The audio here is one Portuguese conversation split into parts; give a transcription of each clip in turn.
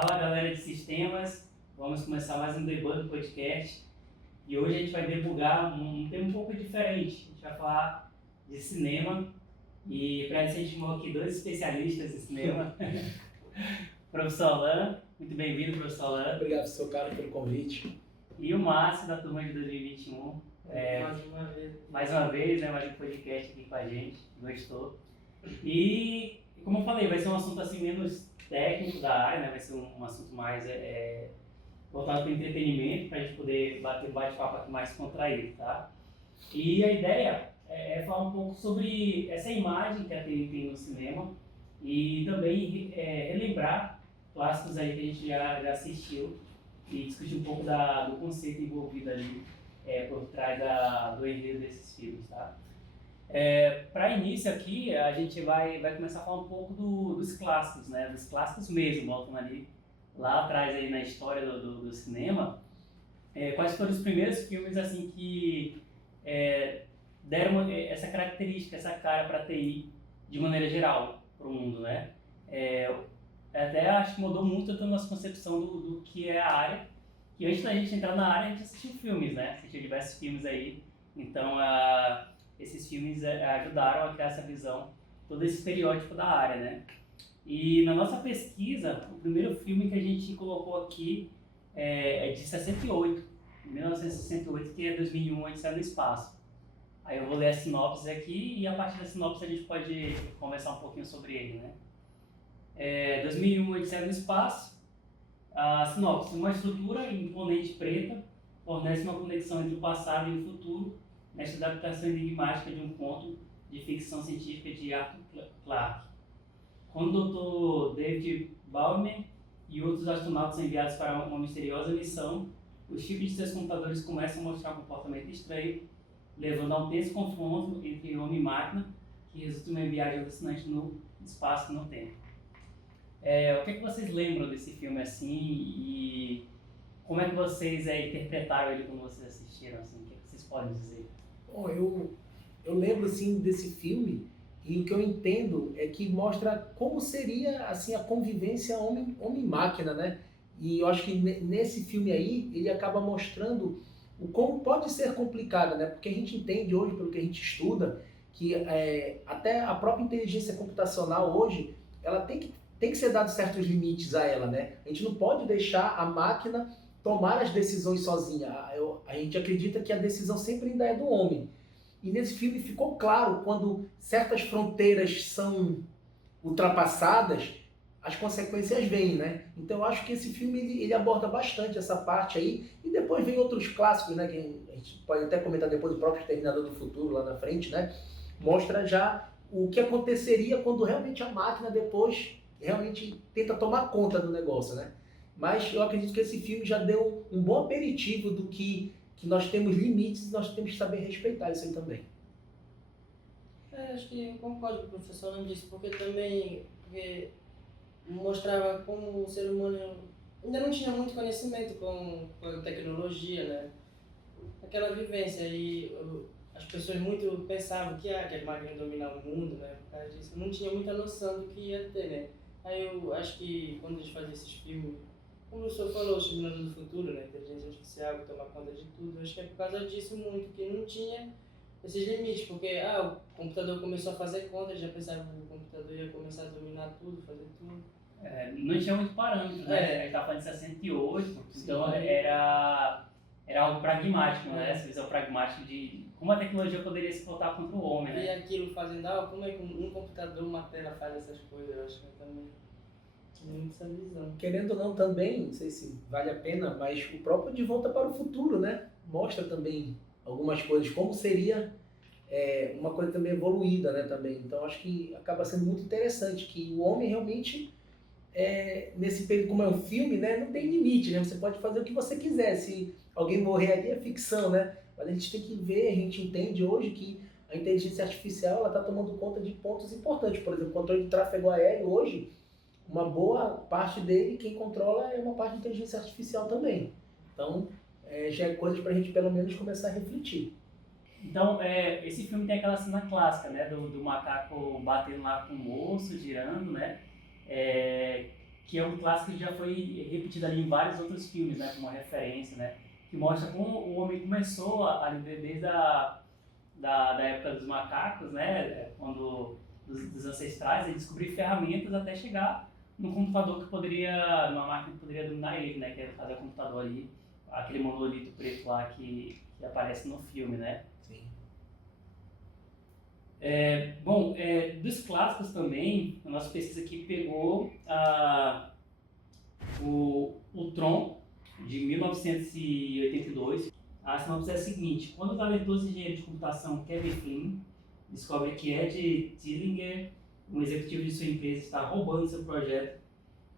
Fala galera de sistemas, vamos começar mais um Debug Podcast e hoje a gente vai debugar um tema um pouco diferente. A gente vai falar de cinema e para isso a gente chamou aqui dois especialistas em cinema. Professor Alan, muito bem-vindo, professor Alan. Obrigado, seu cara, pelo convite. E o Márcio, da turma de 2021. Mais uma vez, né, mais um podcast aqui com a gente, gostou. E como eu falei, vai ser um assunto assim menos técnico da área, né? Vai ser um assunto mais voltado para o entretenimento, para a gente poder bater bate-papo aqui mais contraído, tá? E a ideia é falar um pouco sobre essa imagem que a TI tem no cinema e também relembrar clássicos aí que a gente já assistiu e discutir um pouco do conceito envolvido ali por trás do enredo desses filmes, tá? Para início aqui, a gente vai começar a falar um pouco dos clássicos, né? Dos clássicos mesmo, voltando ali lá atrás aí na história do cinema. Quais foram os primeiros filmes assim que deram essa característica, essa cara para a TI de maneira geral para o mundo, né? Até acho que mudou muito a nossa concepção do que é a área. Que antes da gente entrar na área, a gente assistiu filmes, né? Assistiu diversos filmes aí. Então, esses filmes ajudaram a criar essa visão, todo esse estereótipo da área, né? E na nossa pesquisa, o primeiro filme que a gente colocou aqui é de 68, 1968, que é 2001, a gente saiu no espaço. Aí eu vou ler a sinopse aqui e a partir da sinopse a gente pode conversar um pouquinho sobre ele, né? 2001, a gente saiu no espaço. A sinopse: uma estrutura imponente preta fornece uma conexão entre o passado e o futuro nesta adaptação enigmática de um conto de ficção científica de Arthur Clarke. Quando o Dr. David Bowman e outros astronautas enviados para uma misteriosa missão, os chips de seus computadores começam a mostrar um comportamento estranho, levando a um tenso confronto entre homem e máquina, que resulta em uma viagem alucinante no espaço e no tempo. O que vocês lembram desse filme assim e como é que vocês interpretaram ele quando vocês assistiram? Assim, o que vocês podem dizer? Bom, eu lembro assim desse filme e o que eu entendo é que mostra como seria assim a convivência homem-máquina, né? E eu acho que nesse filme aí ele acaba mostrando o como pode ser complicado, né? Porque a gente entende hoje, pelo que a gente estuda, que até a própria inteligência computacional hoje, ela tem que ser dado certos limites a ela, né? A gente não pode deixar a máquina tomar as decisões sozinha. A gente acredita que a decisão sempre ainda é do homem. E nesse filme ficou claro, quando certas fronteiras são ultrapassadas, as consequências vêm, né? Então eu acho que esse filme ele aborda bastante essa parte aí, e depois vem outros clássicos, né? Que a gente pode até comentar depois, o próprio Exterminador do Futuro lá na frente, né? Mostra já o que aconteceria quando realmente a máquina depois realmente tenta tomar conta do negócio, né? Mas eu acredito que esse filme já deu um bom aperitivo do que nós temos limites e nós temos que saber respeitar isso aí também. Acho que eu concordo com o professor não disse, porque também mostrava como o ser humano ainda não tinha muito conhecimento com a tecnologia, né? Aquela vivência e as pessoas muito pensavam que a máquina ia dominar o mundo, né? Por causa disso, não tinha muita noção do que ia ter, né? Aí eu acho que quando a gente fazia esses filmes, como o senhor falou, o Exterminador do Futuro, né? Inteligência artificial que toma conta de tudo, acho que é por causa disso muito, que não tinha esses limites, porque o computador começou a fazer conta, já pensava que o computador ia começar a dominar tudo, fazer tudo. Não tinha muito parâmetro, né? A gente estava falando de 68, então era algo pragmático, né? Essa visão pragmática de como a tecnologia poderia se voltar contra o homem, né? E aquilo fazendo, como é que um computador, uma tela faz essas coisas, eu acho que também tinha muito essa visão. Querendo ou não também, não sei se vale a pena, mas o próprio De Volta para o Futuro, né? Mostra também algumas coisas, como seria uma coisa também evoluída, né? Também. Então acho que acaba sendo muito interessante, que o homem realmente, nesse período, como é um filme, né? Não tem limite, né? Você pode fazer o que você quiser, se alguém morrer ali é ficção, né? Mas a gente tem que ver, a gente entende hoje que a inteligência artificial está tomando conta de pontos importantes. Por exemplo, o controle de tráfego aéreo hoje, uma boa parte dele, quem controla é uma parte de inteligência artificial também. Então, já é coisa para a gente pelo menos começar a refletir. Então, esse filme tem aquela cena clássica, né? Do macaco batendo lá com o osso, girando, né? que é um clássico que já foi repetido ali em vários outros filmes, né, como uma referência, né, que mostra como o homem começou ali desde da época dos macacos, né, quando dos ancestrais, ele descobrir ferramentas até chegar num computador que poderia, numa máquina que poderia dominar ele, né, que era fazer o computador ali, aquele monolito preto lá que aparece no filme, né. Sim. Bom, dos clássicos também, a nossa pesquisa aqui pegou o Tron, de 1982. A sinopse é a seguinte: quando o talentoso engenheiro de computação Kevin Flynn descobre que Ed Tillinger, um executivo de sua empresa, está roubando seu projeto,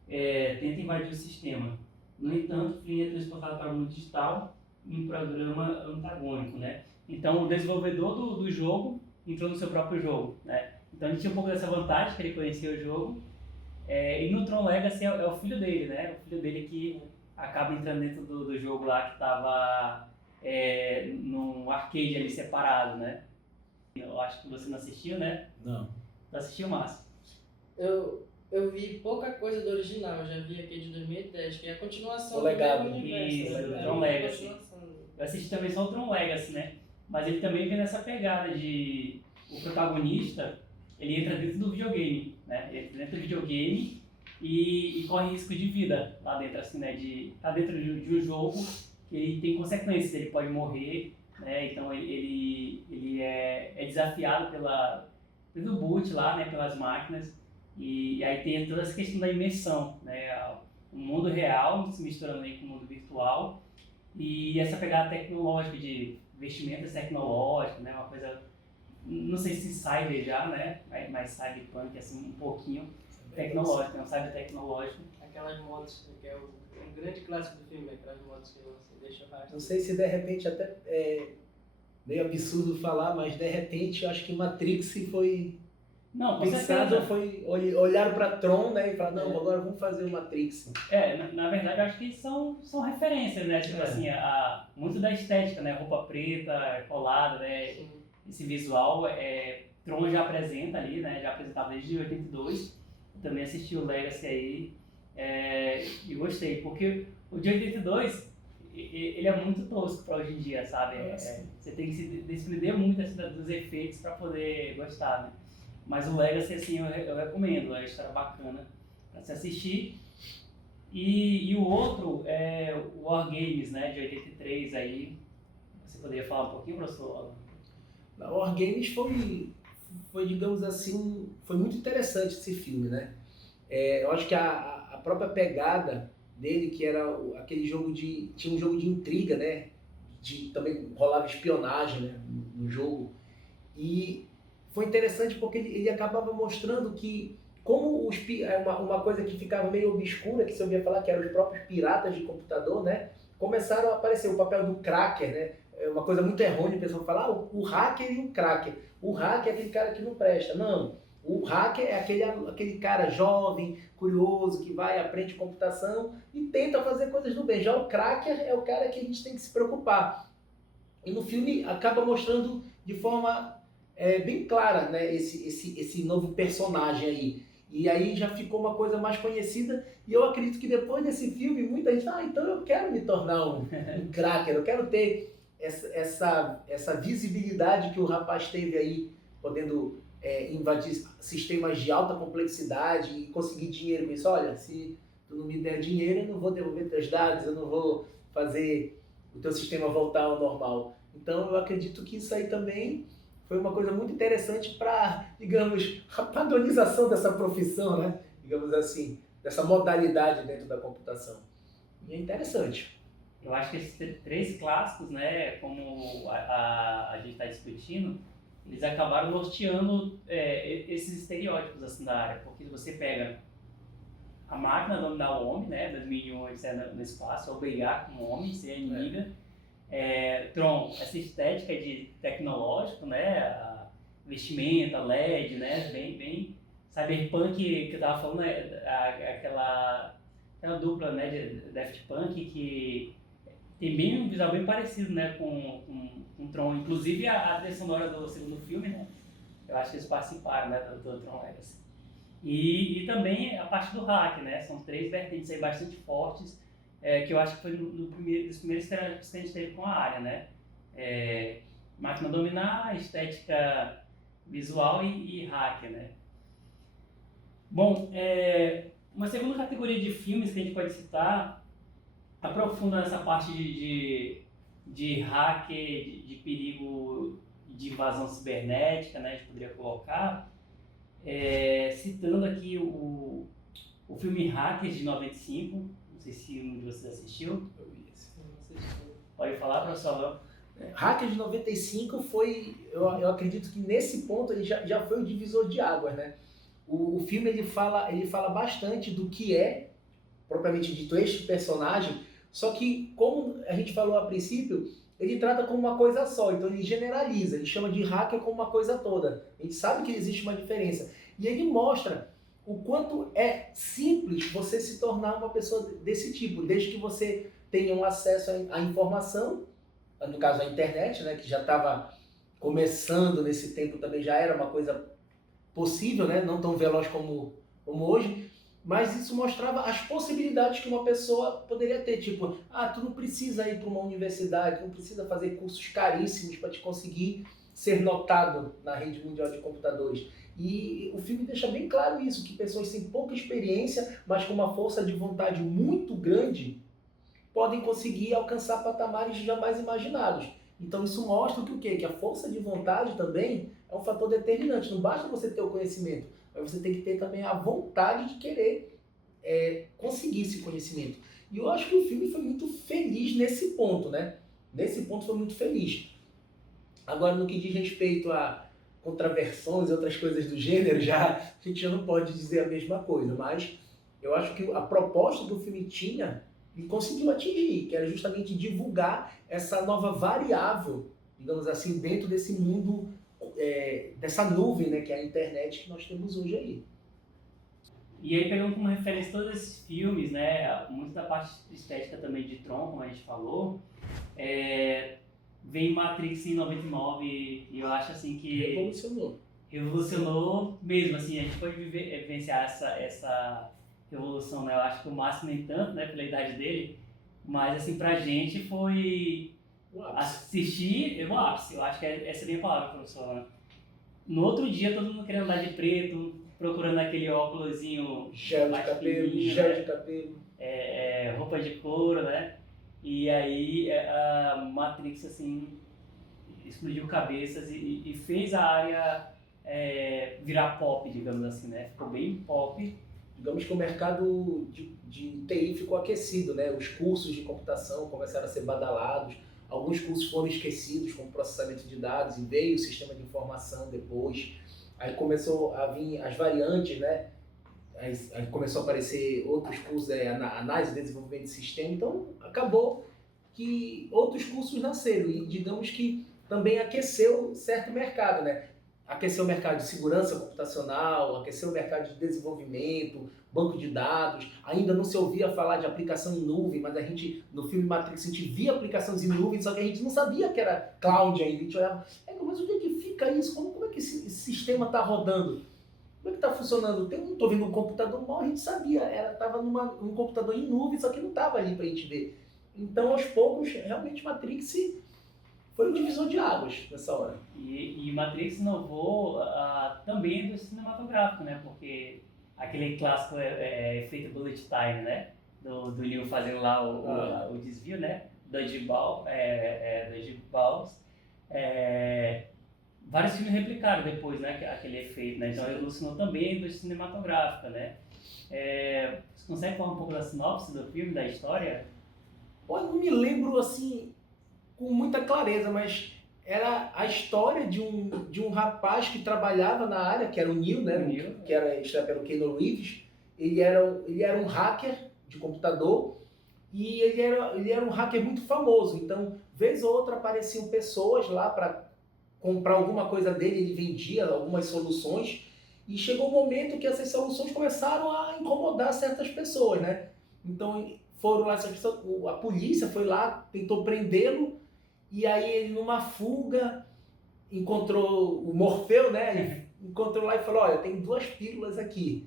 tenta invadir o sistema. No entanto, Flynn é transportado para o mundo digital em um programa antagônico, né? Então, o desenvolvedor do jogo entrou no seu próprio jogo, né? Então, ele tinha um pouco dessa vantagem, que ele conhecia o jogo. E no Tron Legacy é o filho dele, né? O filho dele que acaba entrando dentro do jogo lá que estava num arcade ali separado, né? Eu acho que você não assistiu, né? Não. Não assistiu, Márcio? Eu vi pouca coisa do original, eu já vi aquele de 2010, que é a continuação O legado. do mesmo universo. Isso, né? do Tron uma Legacy. continuação. Eu assisti também só o Tron Legacy, né? Mas ele também vem nessa pegada de o protagonista, ele entra dentro do videogame, né? Ele entra dentro do videogame e corre risco de vida lá dentro, assim, né? Tá dentro de um jogo que ele tem consequências, ele pode morrer, né? Então ele é desafiado pelo boot lá, né? Pelas máquinas. E aí tem toda essa questão da imersão, né? O mundo real se misturando aí com o mundo virtual e essa pegada tecnológica de vestimentas tecnológicas, né? Uma coisa, não sei se cyber já, né? Mas cyberpunk, assim, um pouquinho tecnológico, né? Um cyber tecnológico. Aquelas motos, que é um grande clássico do filme, aquelas motos que você deixa o rastro. Não sei se de repente até meio absurdo falar, mas de repente eu acho que Matrix foi Não, com pensado, certeza. olharam para Tron, né, e falaram, não, agora vamos fazer o Matrix. Na verdade, eu acho que são referências, né? Tipo assim, muito da estética, né? Roupa preta, colada, né? Sim. Esse visual, Tron já apresenta ali, né? Já apresentava desde 82. Eu também assisti o Legacy aí e gostei, porque o de 82, ele é muito tosco para hoje em dia, sabe? Você tem que se desprender muito assim, dos efeitos para poder gostar, né? Mas o Legacy, assim, eu recomendo, é uma história bacana para se assistir. E o outro é o War Games, né, de 83 aí. Você poderia falar um pouquinho, professor? Na War Games foi, digamos assim, foi muito interessante esse filme, né? Eu acho que a própria pegada dele, que era aquele jogo tinha um jogo de intriga, né? Também rolava espionagem, né, no jogo. E foi interessante porque ele acabava mostrando que como uma coisa que ficava meio obscura, que você ouvia falar que eram os próprios piratas de computador, né? Começaram a aparecer o papel do cracker, né? É uma coisa muito errônea, o pessoal fala, o hacker e o cracker. O hacker é aquele cara que não presta. Não, o hacker é aquele cara jovem, curioso, que vai, aprende computação e tenta fazer coisas do bem. Já o cracker é o cara que a gente tem que se preocupar. E no filme acaba mostrando de forma bem clara, né, esse novo personagem aí. E aí já ficou uma coisa mais conhecida e eu acredito que depois desse filme muita gente então eu quero me tornar um cracker, eu quero ter essa visibilidade que o rapaz teve aí, podendo invadir sistemas de alta complexidade e conseguir dinheiro com isso. Olha, se tu não me der dinheiro, eu não vou devolver teus dados, eu não vou fazer o teu sistema voltar ao normal. Então eu acredito que isso aí também foi uma coisa muito interessante para, digamos, a padronização dessa profissão, né? Digamos assim, dessa modalidade dentro da computação. E é interessante. Eu acho que esses três clássicos, né, como a gente está discutindo, eles acabaram norteando esses estereótipos assim, da área, porque você pega a máquina dominar o homem, né, 2001 no espaço, obrigar como homem, ser inimiga. Tron, essa estética de tecnológico, né, a vestimenta, LED, né, bem cyberpunk que eu tava falando, aquela dupla, né, de Daft Punk que tem bem um visual bem parecido, né, com Tron, inclusive a trilha sonora do segundo filme, né, eu acho que eles participaram, né, do Tron Legacy. E também a parte do hack, né? São 3 vertentes aí bastante fortes, que eu acho que foi dos primeiros estereótipos que a gente teve com a área, né? Máquina dominar, estética visual e hacker, né? Bom, uma segunda categoria de filmes que a gente pode citar, aprofundando essa parte de hacker, de perigo de invasão cibernética, né? A gente poderia colocar, citando aqui o filme Hackers de 95, não sei se um de vocês assistiu. Eu vi esse filme. Pode falar, professor? Hackers de 95 foi, eu acredito que nesse ponto ele já foi o divisor de águas, né? O filme ele fala bastante do que é, propriamente dito, este personagem, só que, como a gente falou a princípio, ele trata como uma coisa só, então ele generaliza, ele chama de hacker como uma coisa toda. A gente sabe que existe uma diferença. E ele mostra o quanto é simples você se tornar uma pessoa desse tipo, desde que você tenha um acesso à informação, no caso a internet, né, que já estava começando nesse tempo também, já era uma coisa possível, né, não tão veloz como hoje, mas isso mostrava as possibilidades que uma pessoa poderia ter, tipo, tu não precisa ir para uma universidade, não precisa fazer cursos caríssimos para te conseguir ser notado na rede mundial de computadores. E o filme deixa bem claro isso, que pessoas sem pouca experiência, mas com uma força de vontade muito grande, podem conseguir alcançar patamares jamais imaginados. Então isso mostra que o quê? Que a força de vontade também é um fator determinante. Não basta você ter o conhecimento, mas você tem que ter também a vontade de querer conseguir esse conhecimento. E eu acho que o filme foi muito feliz nesse ponto, né? Nesse ponto foi muito feliz. Agora, no que diz respeito a contraversões e outras coisas do gênero, a gente já não pode dizer a mesma coisa, mas eu acho que a proposta que o filme tinha e conseguiu atingir, que era justamente divulgar essa nova variável, digamos assim, dentro desse mundo, dessa nuvem, né, que é a internet que nós temos hoje aí. E aí, pegando como referência todos esses filmes, né, muito da parte estética também de Tron, como a gente falou, vem Matrix em 99 e eu acho assim que... Revolucionou mesmo, assim, a gente pode vivenciar essa revolução, né? Eu acho que o Márcio nem tanto, né, pela idade dele, mas assim, pra gente foi assistir o ápice, eu acho que essa é a minha palavra, professor, né? No outro dia, todo mundo querendo andar de preto, procurando aquele óculosinho... Gel de cabelo, roupa de couro, né? E aí a Matrix, assim, explodiu cabeças e fez a área virar pop, digamos assim, né? Ficou bem pop. Digamos que o mercado de TI ficou aquecido, né? Os cursos de computação começaram a ser badalados, alguns cursos foram esquecidos, como processamento de dados, e veio o sistema de informação depois. Aí começou a vir as variantes, né? Aí começou a aparecer outros cursos, análise e desenvolvimento de sistema, então acabou que outros cursos nasceram e digamos que também aqueceu certo mercado, né? Aqueceu o mercado de segurança computacional, aqueceu o mercado de desenvolvimento, banco de dados, ainda não se ouvia falar de aplicação em nuvem, mas a gente, no filme Matrix, a gente via aplicações em nuvem, só que a gente não sabia que era cloud ainda, a gente olhava, mas onde é que fica isso? Como é que esse sistema está rodando? Como é que está funcionando? Não estou vendo um computador mal, a gente sabia, estava num computador em nuvem, só que não estava ali para a gente ver. Então, aos poucos, realmente Matrix foi um divisor de águas nessa hora. E Matrix inovou também do cinematográfico, né? Porque aquele clássico efeito bullet time, né? Do Neo fazendo lá o desvio, né? Dodgeballs. Vários filmes replicaram depois, né? Aquele efeito, né? Então revolucionou também a indústria cinematográfica, né? Você consegue falar um pouco da sinopse do filme, da história? Eu não me lembro, assim, com muita clareza, mas era a história de um rapaz que trabalhava na área, que era o Neo, né? Que era estreado pelo Keanu Reeves. Ele era um hacker de computador e ele era um hacker muito famoso. Então, vez ou outra apareciam pessoas lá para comprar alguma coisa dele, ele vendia algumas soluções e chegou um momento que essas soluções começaram a incomodar certas pessoas, né? Então, foram lá, a polícia foi lá, tentou prendê-lo. E aí ele, numa fuga, encontrou o Morfeu, né? encontrou lá e falou, olha, tem 2 pílulas aqui.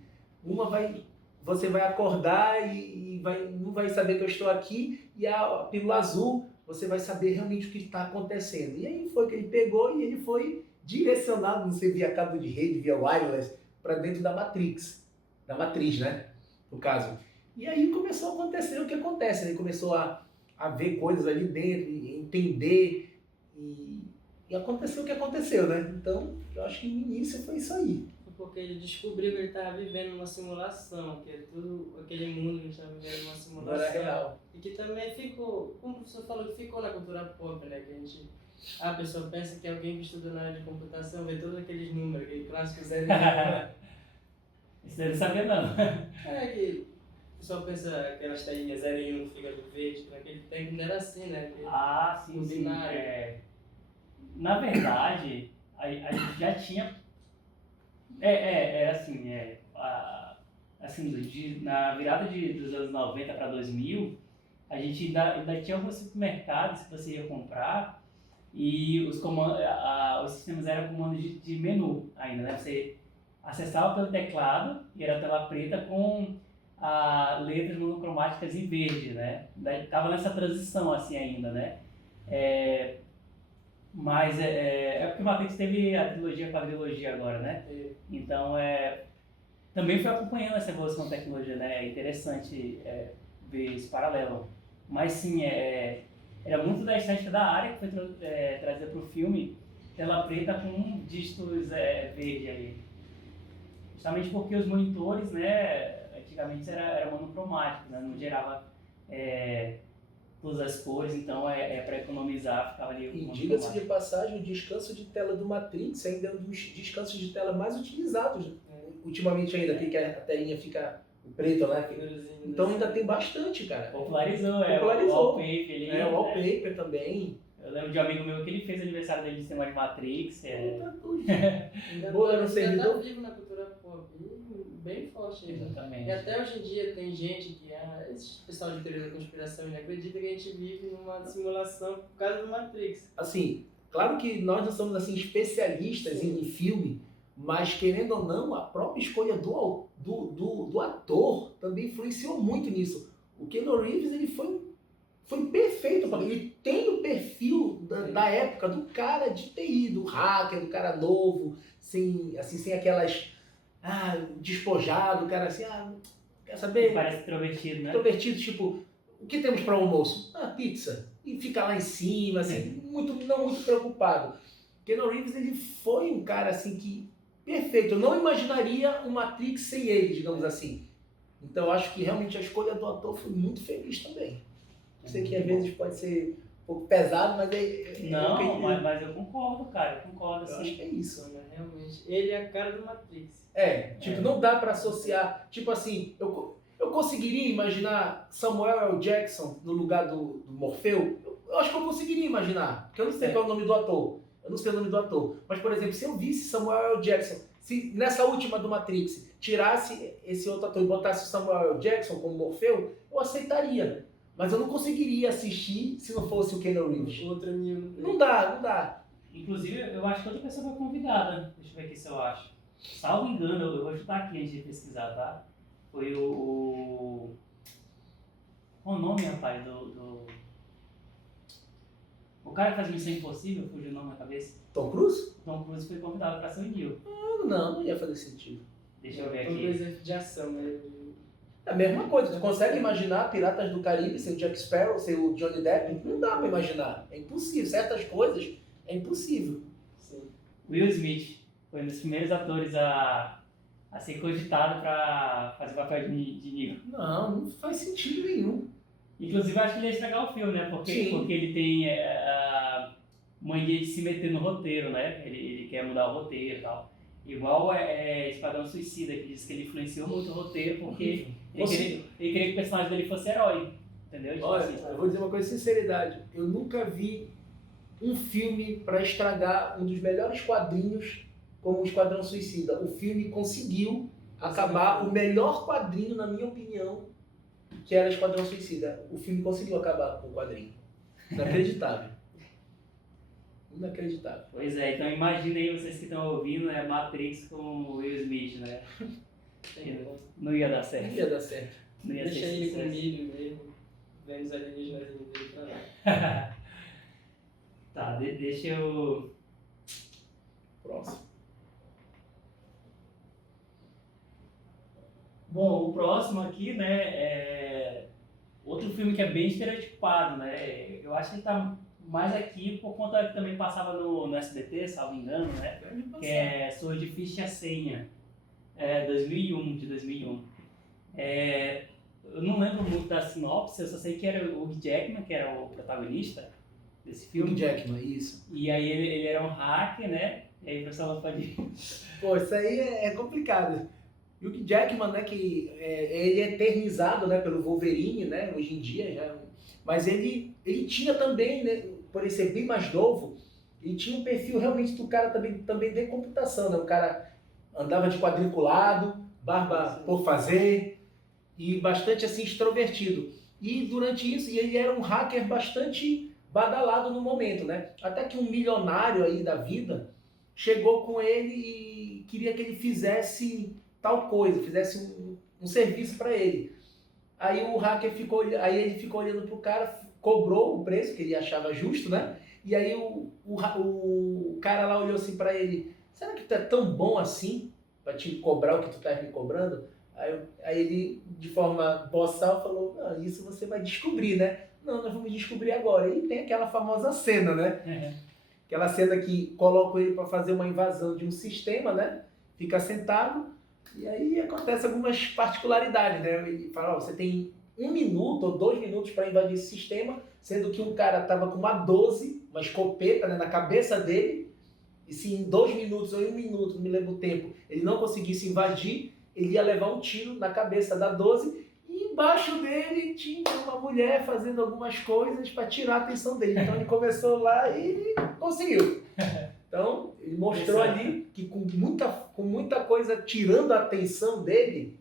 Você vai acordar e não vai saber que eu estou aqui, e a pílula azul, você vai saber realmente o que está acontecendo. E aí foi que ele pegou e ele foi direcionado, não sei, via cabo de rede, via wireless, para dentro da Matrix, da matriz, né? No caso. E aí começou a acontecer o que acontece, né? Ele começou a ver coisas ali dentro, entender, e aconteceu o que aconteceu, né? Então, eu acho que no início foi isso aí. Porque ele descobriu que ele estava vivendo uma simulação, que é tudo aquele mundo que a gente estava vivendo uma simulação. Não era real. E que também ficou, como o professor falou, que ficou na cultura pop, né? Que a pessoa pensa que alguém que estuda na área de computação vê todos aqueles números, aquele clássico 0 e 1. Isso eu não sabia não. É que o pessoal pensa aquelas telinhas 0 e 1 que fica no verde, naquele tempo não era assim, né? Sim, o sim. binário. Na verdade, a gente já tinha... na virada dos anos 90 para 2000, a gente ainda tinha alguns supermercados que você ia comprar e os sistemas eram comandos de menu ainda, né? Você acessava pelo teclado e era tela preta com letras monocromáticas em verde, né? Tava nessa transição assim ainda, né? Mas porque o Matrix teve a trilogia, a quadrilogia agora, né? Então, também foi acompanhando essa evolução da tecnologia, né? É interessante ver esse paralelo. Mas sim, era muito da estética da área que foi trazida para o filme, tela preta com dígitos verde aí. Justamente porque os monitores, né, antigamente era monocromático, né? Não gerava todas as cores, então para economizar ficava ali... E diga-se de passagem, o descanso de tela do Matrix ainda é um dos descansos de tela mais utilizados ultimamente ainda, que a telinha fica preta, né? Então ainda tem bastante, cara. Popularizou. O wallpaper ali. O wallpaper também. Eu lembro de um amigo meu que ele fez aniversário dele de sistema de Matrix. Boa, no servidor. Tá vivo na cultura pop, bem forte ainda. Exatamente. E até hoje em dia tem gente que, esse pessoal de teoria da conspiração acredita que a gente vive numa simulação por causa do Matrix. Assim, claro que nós não somos assim especialistas em filme, mas querendo ou não, a própria escolha do ator também influenciou muito nisso. O Keanu Reeves, ele foi perfeito, ele tem o perfil da época do cara de TI, do hacker, do cara novo, sem aquelas despojado, o cara assim, quer saber? Parece introvertido, né? Introvertido, tipo, o que temos para o almoço? Pizza. E fica lá em cima, assim, não muito preocupado. Keanu Reeves, ele foi um cara assim que perfeito. Eu não imaginaria um Matrix sem ele, digamos assim. Então eu acho que realmente a escolha do ator foi muito feliz também. Eu sei que às vezes pode ser um pouco pesado, mas mas eu concordo, cara. Eu concordo, assim. Eu acho que é isso. Né? Realmente. Ele é a cara do Matrix. Não dá pra associar. Tipo assim, eu conseguiria imaginar Samuel L. Jackson no lugar do Morfeu? Eu acho que eu conseguiria imaginar, porque eu não sei qual é o nome do ator. Eu não sei o nome do ator. Mas, por exemplo, se eu visse Samuel L. Jackson, se nessa última do Matrix tirasse esse outro ator e botasse o Samuel L. Jackson como Morfeu, eu aceitaria. Mas eu não conseguiria assistir se não fosse o Keanu Reeves. Não dá. Inclusive, eu acho que outra pessoa foi convidada. Deixa eu ver aqui se eu acho. Salvo engano, eu vou chutar aqui antes de pesquisar, tá? Foi o... Qual o nome, rapaz, O cara que faz Missão Impossível, fugiu o nome na cabeça. Tom Cruise? Tom Cruise foi convidado pra ser o Neo. Não ia fazer sentido. Deixa eu ver Tom aqui. Cruise de ação, né? É a mesma coisa. Tu consegue imaginar Piratas do Caribe sem o Jack Sparrow, sem o Johnny Depp? Não dá pra imaginar. É impossível. Certas coisas é impossível. Sim. Will Smith foi um dos primeiros atores a ser cogitado pra fazer o papel de Neo. Não faz sentido nenhum. Inclusive, acho que ele ia estragar o filme, né? Porque ele tem mania de se meter no roteiro, né? Ele quer mudar o roteiro e tal. Igual Esquadrão Suicida, que diz que ele influenciou muito o roteiro porque ele queria que o personagem dele fosse herói. Entendeu? Tipo Olha, assim, eu vou dizer uma coisa com sinceridade. Eu nunca vi um filme para estragar um dos melhores quadrinhos como o Esquadrão Suicida. O filme conseguiu acabar o melhor quadrinho, na minha opinião, que era Esquadrão Suicida. O filme conseguiu acabar com o quadrinho. Inacreditável. Inacreditável. Pois é, então imaginem aí vocês que estão ouvindo, Matrix com o Will Smith, né? Não ia dar certo. Não ia dar certo. Não ia Deixa ser ele sucesso. comigo mesmo, vendo os alienígenas dele pra lá. Tá, deixa eu... Próximo. Bom, o próximo aqui, né, é outro filme que é bem estereotipado, né? Eu acho que ele tá mais aqui por conta que também passava no SBT, salvo engano, né? Que é Swordfish e a Senha, 2001, de 2001. Eu não lembro muito da sinopse, eu só sei que era o Hugh Jackman, que era o protagonista desse filme. Hugh Jackman, isso. E aí ele era um hacker, né? E aí o pessoal pode... Pô, isso aí é complicado. Hugh Jackman, né, que ele é eternizado, né, pelo Wolverine, né, hoje em dia, já, mas ele tinha também, né, por ele ser bem mais novo, ele tinha um perfil realmente do cara também de computação, né, o cara andava de quadriculado, barba por fazer e bastante assim extrovertido. E durante isso, ele era um hacker bastante badalado no momento, né, até que um milionário aí da vida chegou com ele e queria que ele fizesse tal coisa, fizesse um serviço para ele. Aí o hacker ele ficou olhando pro cara, cobrou o preço que ele achava justo, né? E aí o cara lá olhou assim para ele: será que tu é tão bom assim para te cobrar o que tu tá me cobrando? Aí ele, de forma boçal, falou: não, isso você vai descobrir, né? Não, nós vamos descobrir agora. E tem aquela famosa cena, né? Aquela cena que colocam ele para fazer uma invasão de um sistema, né? Fica sentado. E aí acontece algumas particularidades, né? Ele fala, você tem 1 minuto ou 2 minutos para invadir esse sistema, sendo que um cara estava com uma 12, uma escopeta, né, na cabeça dele, e se em 2 minutos ou em 1 minuto, não me lembro o tempo, ele não conseguisse invadir, ele ia levar um tiro na cabeça da 12, e embaixo dele tinha uma mulher fazendo algumas coisas para tirar a atenção dele. Então ele começou lá e conseguiu. Então, ele mostrou ali que com muita coisa tirando a atenção dele,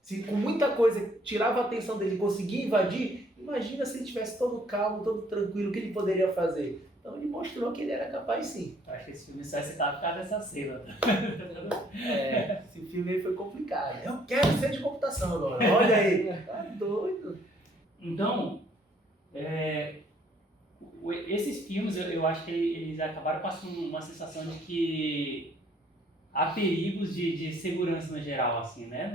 se com muita coisa tirava a atenção dele e conseguia invadir, imagina se ele tivesse todo calmo, todo tranquilo, o que ele poderia fazer. Então ele mostrou que ele era capaz sim. Acho que esse filme só se tá por causa dessa cena. Esse filme aí foi complicado. Eu quero ser de computação agora, olha aí. Tá doido. Então, esses filmes, eu acho que eles acabaram passando uma sensação de que há perigos de segurança no geral, assim, né?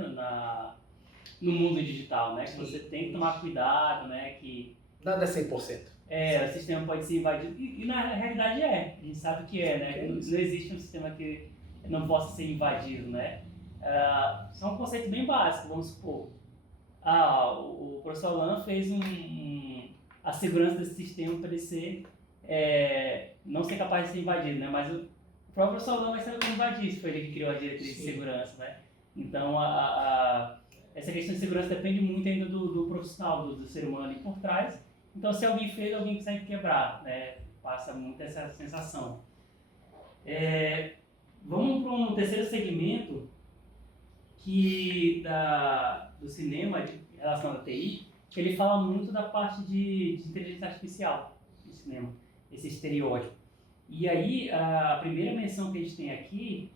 No mundo digital, né? Que você tem que tomar cuidado, né? Que nada é 100%. o sistema pode ser invadido. E na realidade a gente sabe que né? Não existe um sistema que não possa ser invadido, né? São conceitos bem básicos, vamos supor. O professor Alan fez a segurança desse sistema para ele ser, não ser capaz de ser invadido, né? Mas o próprio professor Alan vai ser invadir, se foi ele que criou a diretriz de segurança, né? Então, essa questão de segurança depende muito ainda do profissional, do ser humano ali por trás. Então, se alguém fez, alguém consegue quebrar, né? Passa muito essa sensação. Vamos para um terceiro segmento do cinema, em relação à TI, que ele fala muito da parte de inteligência artificial no cinema, esse estereótipo. E aí, a primeira menção que a gente tem aqui,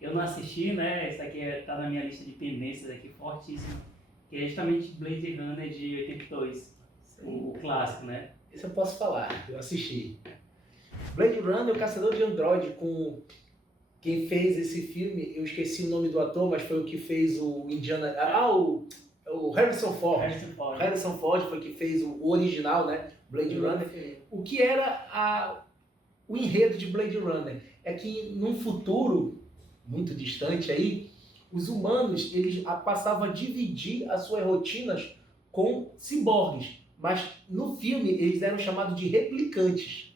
eu não assisti, né? Essa aqui está na minha lista de pendências aqui, fortíssima, que é justamente Blade Runner de 82, o clássico, né? Esse eu posso falar, eu assisti. Blade Runner, o Caçador de Android, com quem fez esse filme, eu esqueci o nome do ator, mas foi o que fez o Indiana... o Harrison Ford. Harrison Ford foi que fez o original, né? Blade Runner. O que era o enredo de Blade Runner? É que num futuro muito distante aí, os humanos eles passavam a dividir as suas rotinas com ciborgues. Mas no filme eles eram chamados de replicantes.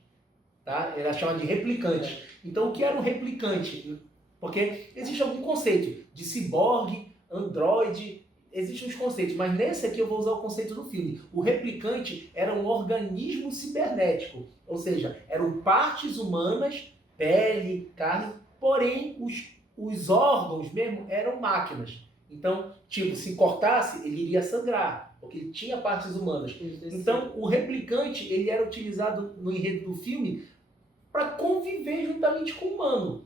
Tá? Era chamado de replicantes. Então o que era um replicante? Porque existe algum conceito de ciborgue, androide, existem os conceitos, mas nesse aqui eu vou usar o conceito do filme. O replicante era um organismo cibernético, ou seja, eram partes humanas, pele, carne, porém os órgãos mesmo eram máquinas. Então, tipo, se cortasse, ele iria sangrar, porque ele tinha partes humanas. Então, o replicante ele era utilizado no enredo do filme para conviver juntamente com o humano.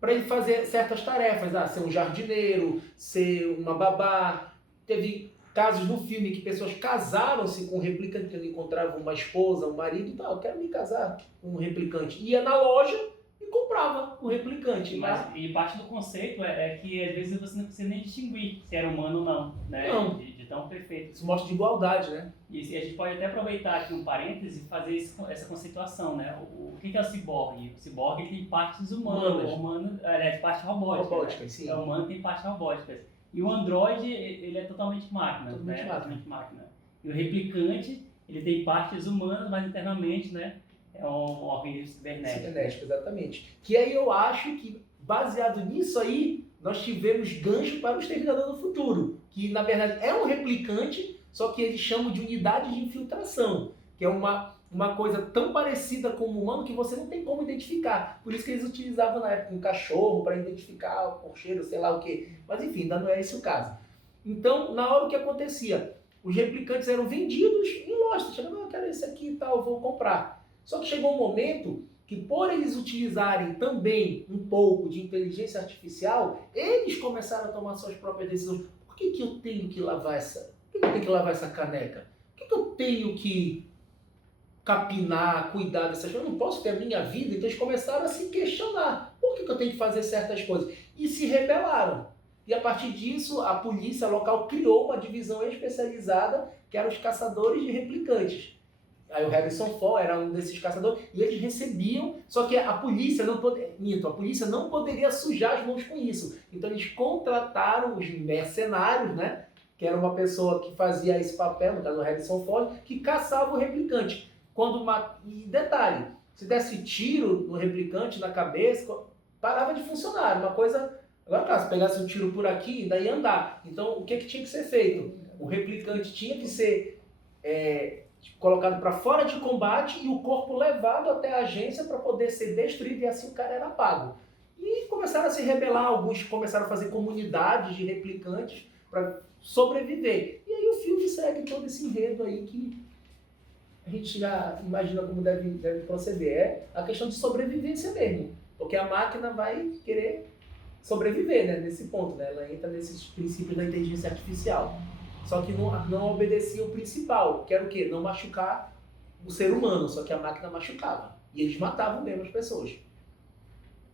Para ele fazer certas tarefas, ser um jardineiro, ser uma babá. Teve casos no filme que pessoas casaram-se com um replicante, que encontravam uma esposa, um marido, e tal, eu quero me casar com um replicante. Ia na loja e comprava o replicante. E parte do conceito é que às vezes você não precisa nem distinguir se era humano ou não, né? Não. De tão perfeito. Isso mostra de igualdade, né? E a gente pode até aproveitar aqui um parêntese e fazer essa conceituação, né? O que é o ciborgue? O ciborgue tem partes humanas, partes robóticas. Robótica, sim. O humano tem partes robóticas. E o androide, ele é totalmente máquina, Totalmente né? máquina. Totalmente máquina. E o replicante, ele tem partes humanas, mas internamente, né? É um organismo cibernético. Cibernético, exatamente. Que aí eu acho que, baseado nisso aí, nós tivemos gancho para o Exterminador do Futuro, que na verdade é um replicante, só que eles chamam de unidade de infiltração, que é uma coisa tão parecida com o humano que você não tem como identificar. Por isso que eles utilizavam na época um cachorro para identificar o porcheiro, sei lá o quê. Mas enfim, ainda não é esse o caso. Então, na hora o que acontecia? Os replicantes eram vendidos em lojas. Você chegava, eu quero esse aqui e tal, eu vou comprar. Só que chegou um momento que, por eles utilizarem também um pouco de inteligência artificial, eles começaram a tomar suas próprias decisões. Por que eu tenho que lavar essa? Por que eu tenho que lavar essa caneca? Por que eu tenho que capinar, cuidar dessas coisas? Eu não posso ter a minha vida. Então eles começaram a se questionar. Por que eu tenho que fazer certas coisas? E se rebelaram. E a partir disso, a polícia local criou uma divisão especializada, que eram os caçadores de replicantes. Aí o Harrison Ford era um desses caçadores, e eles recebiam, só que a polícia não poderia sujar as mãos com isso. Então eles contrataram os mercenários, né? Que era uma pessoa que fazia esse papel, no caso do Harrison Ford, que caçava o replicante. E detalhe, se desse tiro no replicante, na cabeça, parava de funcionar. Uma coisa... Agora, claro, se pegasse um tiro por aqui, daí ia andar. Então, o que tinha que ser feito? O replicante tinha que ser colocado para fora de combate e o corpo levado até a agência para poder ser destruído, e assim o cara era pago. E começaram a se rebelar, alguns começaram a fazer comunidades de replicantes para sobreviver. E aí o filme segue todo esse enredo aí que a gente já imagina como deve proceder. É a questão de sobrevivência mesmo, porque a máquina vai querer sobreviver, né, nesse ponto, né? Ela entra nesses princípios da inteligência artificial. Só que não obedecia o principal, que era o quê? Não machucar o ser humano, só que a máquina machucava. E eles matavam mesmo as pessoas.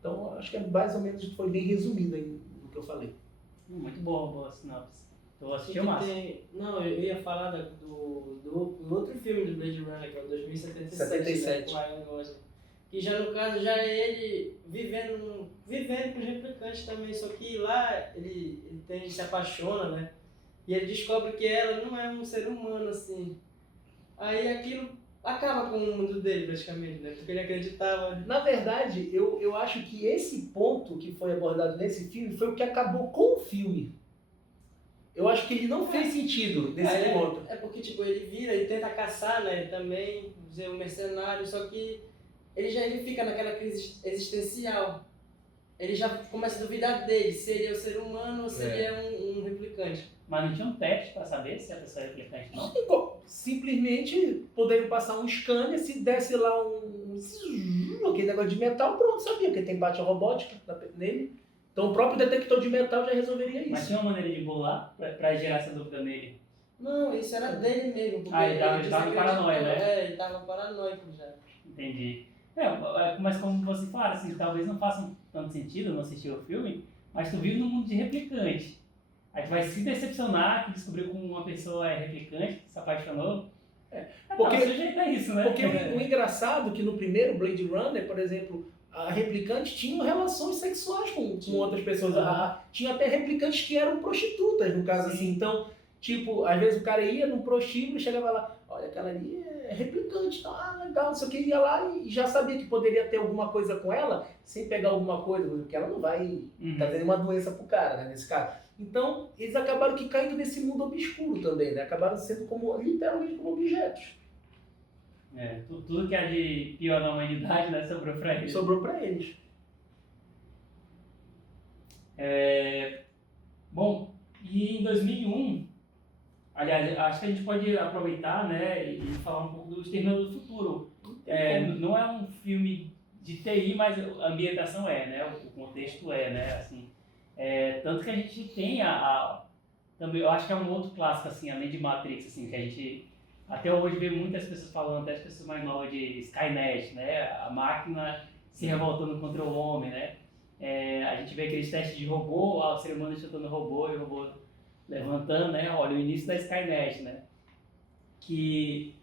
Então, acho que mais ou menos foi bem resumido aí do que eu falei. Muito boa sinopse. Eu assisti o máximo. Não, eu ia falar do outro filme do Blade Runner, que é o 2077. 77. Né, com Ryan Gosling. Que já no caso já é ele vivendo com os replicantes também, só que lá ele se apaixona, né? E ele descobre que ela não é um ser humano, assim. Aí aquilo acaba com o mundo dele, praticamente, né? Porque ele acreditava. Na verdade, eu acho que esse ponto que foi abordado nesse filme foi o que acabou com o filme. Eu acho que ele não fez sentido nesse ponto. É porque, tipo, ele vira e tenta caçar, né? Ele também, dizer, um mercenário, só que ele fica naquela crise existencial. Ele já começa a duvidar dele, se ele é um ser humano ou se ele é um replicante. Mas não tinha um teste para saber se a pessoa é replicante, não? Simplesmente poderiam passar um scanner, se desse lá aquele negócio de metal, pronto, sabia que tem parte robótica nele. Então o próprio detector de metal já resolveria isso. Mas tinha uma maneira de burlar para gerar essa dúvida nele? Não, isso era dele mesmo. Porque ele tava paranoico, né? Ele tava paranoico já. Entendi. Mas como você fala, assim, talvez não faça tanto sentido não assistir o filme, mas tu vive num mundo de replicante. Aí tu vai se decepcionar que descobriu como uma pessoa é replicante, que se apaixonou. Porque o sujeito é isso, né? Porque o engraçado é que no primeiro Blade Runner, por exemplo, a replicante tinha relações sexuais com outras pessoas. Tinha até replicantes que eram prostitutas, no caso. Sim. Assim. Então, tipo, às vezes o cara ia num prostíbulo e chegava lá, olha, aquela ali é replicante, tá legal, não sei o que, ia lá e já sabia que poderia ter alguma coisa com ela, sem pegar alguma coisa, porque ela não vai trazer nenhuma doença pro cara, né, nesse caso. Então, eles acabaram que caindo nesse mundo obscuro também, né? Acabaram sendo literalmente como objetos. Tudo que há de pior na humanidade, né, sobrou pra eles. Sobrou pra eles. Bom, e em 2001, aliás, acho que a gente pode aproveitar, né, e falar um pouco do Exterminador do Futuro. Não é um filme de TI, mas a ambientação né? O contexto né? Assim, tanto que a gente tem também, eu acho que é um outro clássico, assim, além de Matrix, assim, que a gente até hoje vê muitas pessoas falando, até as pessoas mais novas, de Skynet, né? A máquina se revoltando contra o homem, né? A gente vê aqueles testes de robô, o ser humano chutando o robô e o robô levantando, né? Olha, o início da Skynet, né? Que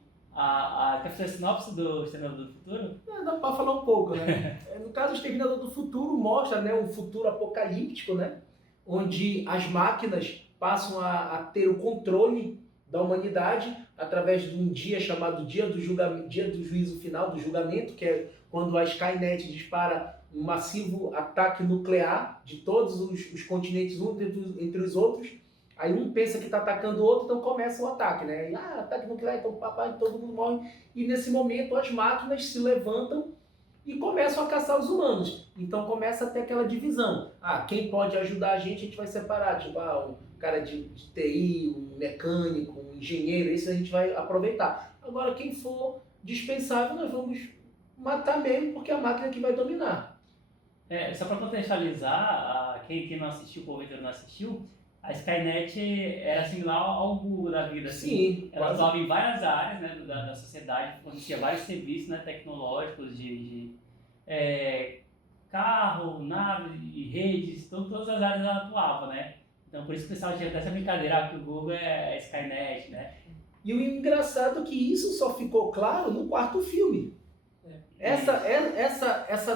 quer fazer a sinopse do Exterminador do Futuro? Dá para falar um pouco, né? No caso, o Exterminador do Futuro mostra, né, um futuro apocalíptico, né? Onde as máquinas passam a ter o controle da humanidade através de um dia chamado dia do juízo final, do julgamento, que é quando a Skynet dispara um massivo ataque nuclear de todos os continentes, uns entre os outros. Aí um pensa que está atacando o outro, então começa o ataque, né? E, ataque nuclear, então papai, todo mundo morre. E nesse momento as máquinas se levantam e começam a caçar os humanos. Então começa a ter aquela divisão. Quem pode ajudar a gente vai separar. Tipo, um cara de TI, um mecânico, um engenheiro, esse a gente vai aproveitar. Agora, quem for dispensável, nós vamos matar mesmo, porque é a máquina que vai dominar. Só para contextualizar, quem não assistiu, o povo inteiro não assistiu, a Skynet era similar ao Google da vida. Assim. Sim. Ela atuava em várias áreas, né, da sociedade, fornecia vários serviços, né, tecnológicos de carro, nave e redes, todas as áreas ela atuava, né? Então por isso que o pessoal tinha até essa brincadeira que o Google é a Skynet, né? E o engraçado é que isso só ficou claro no quarto filme. Essa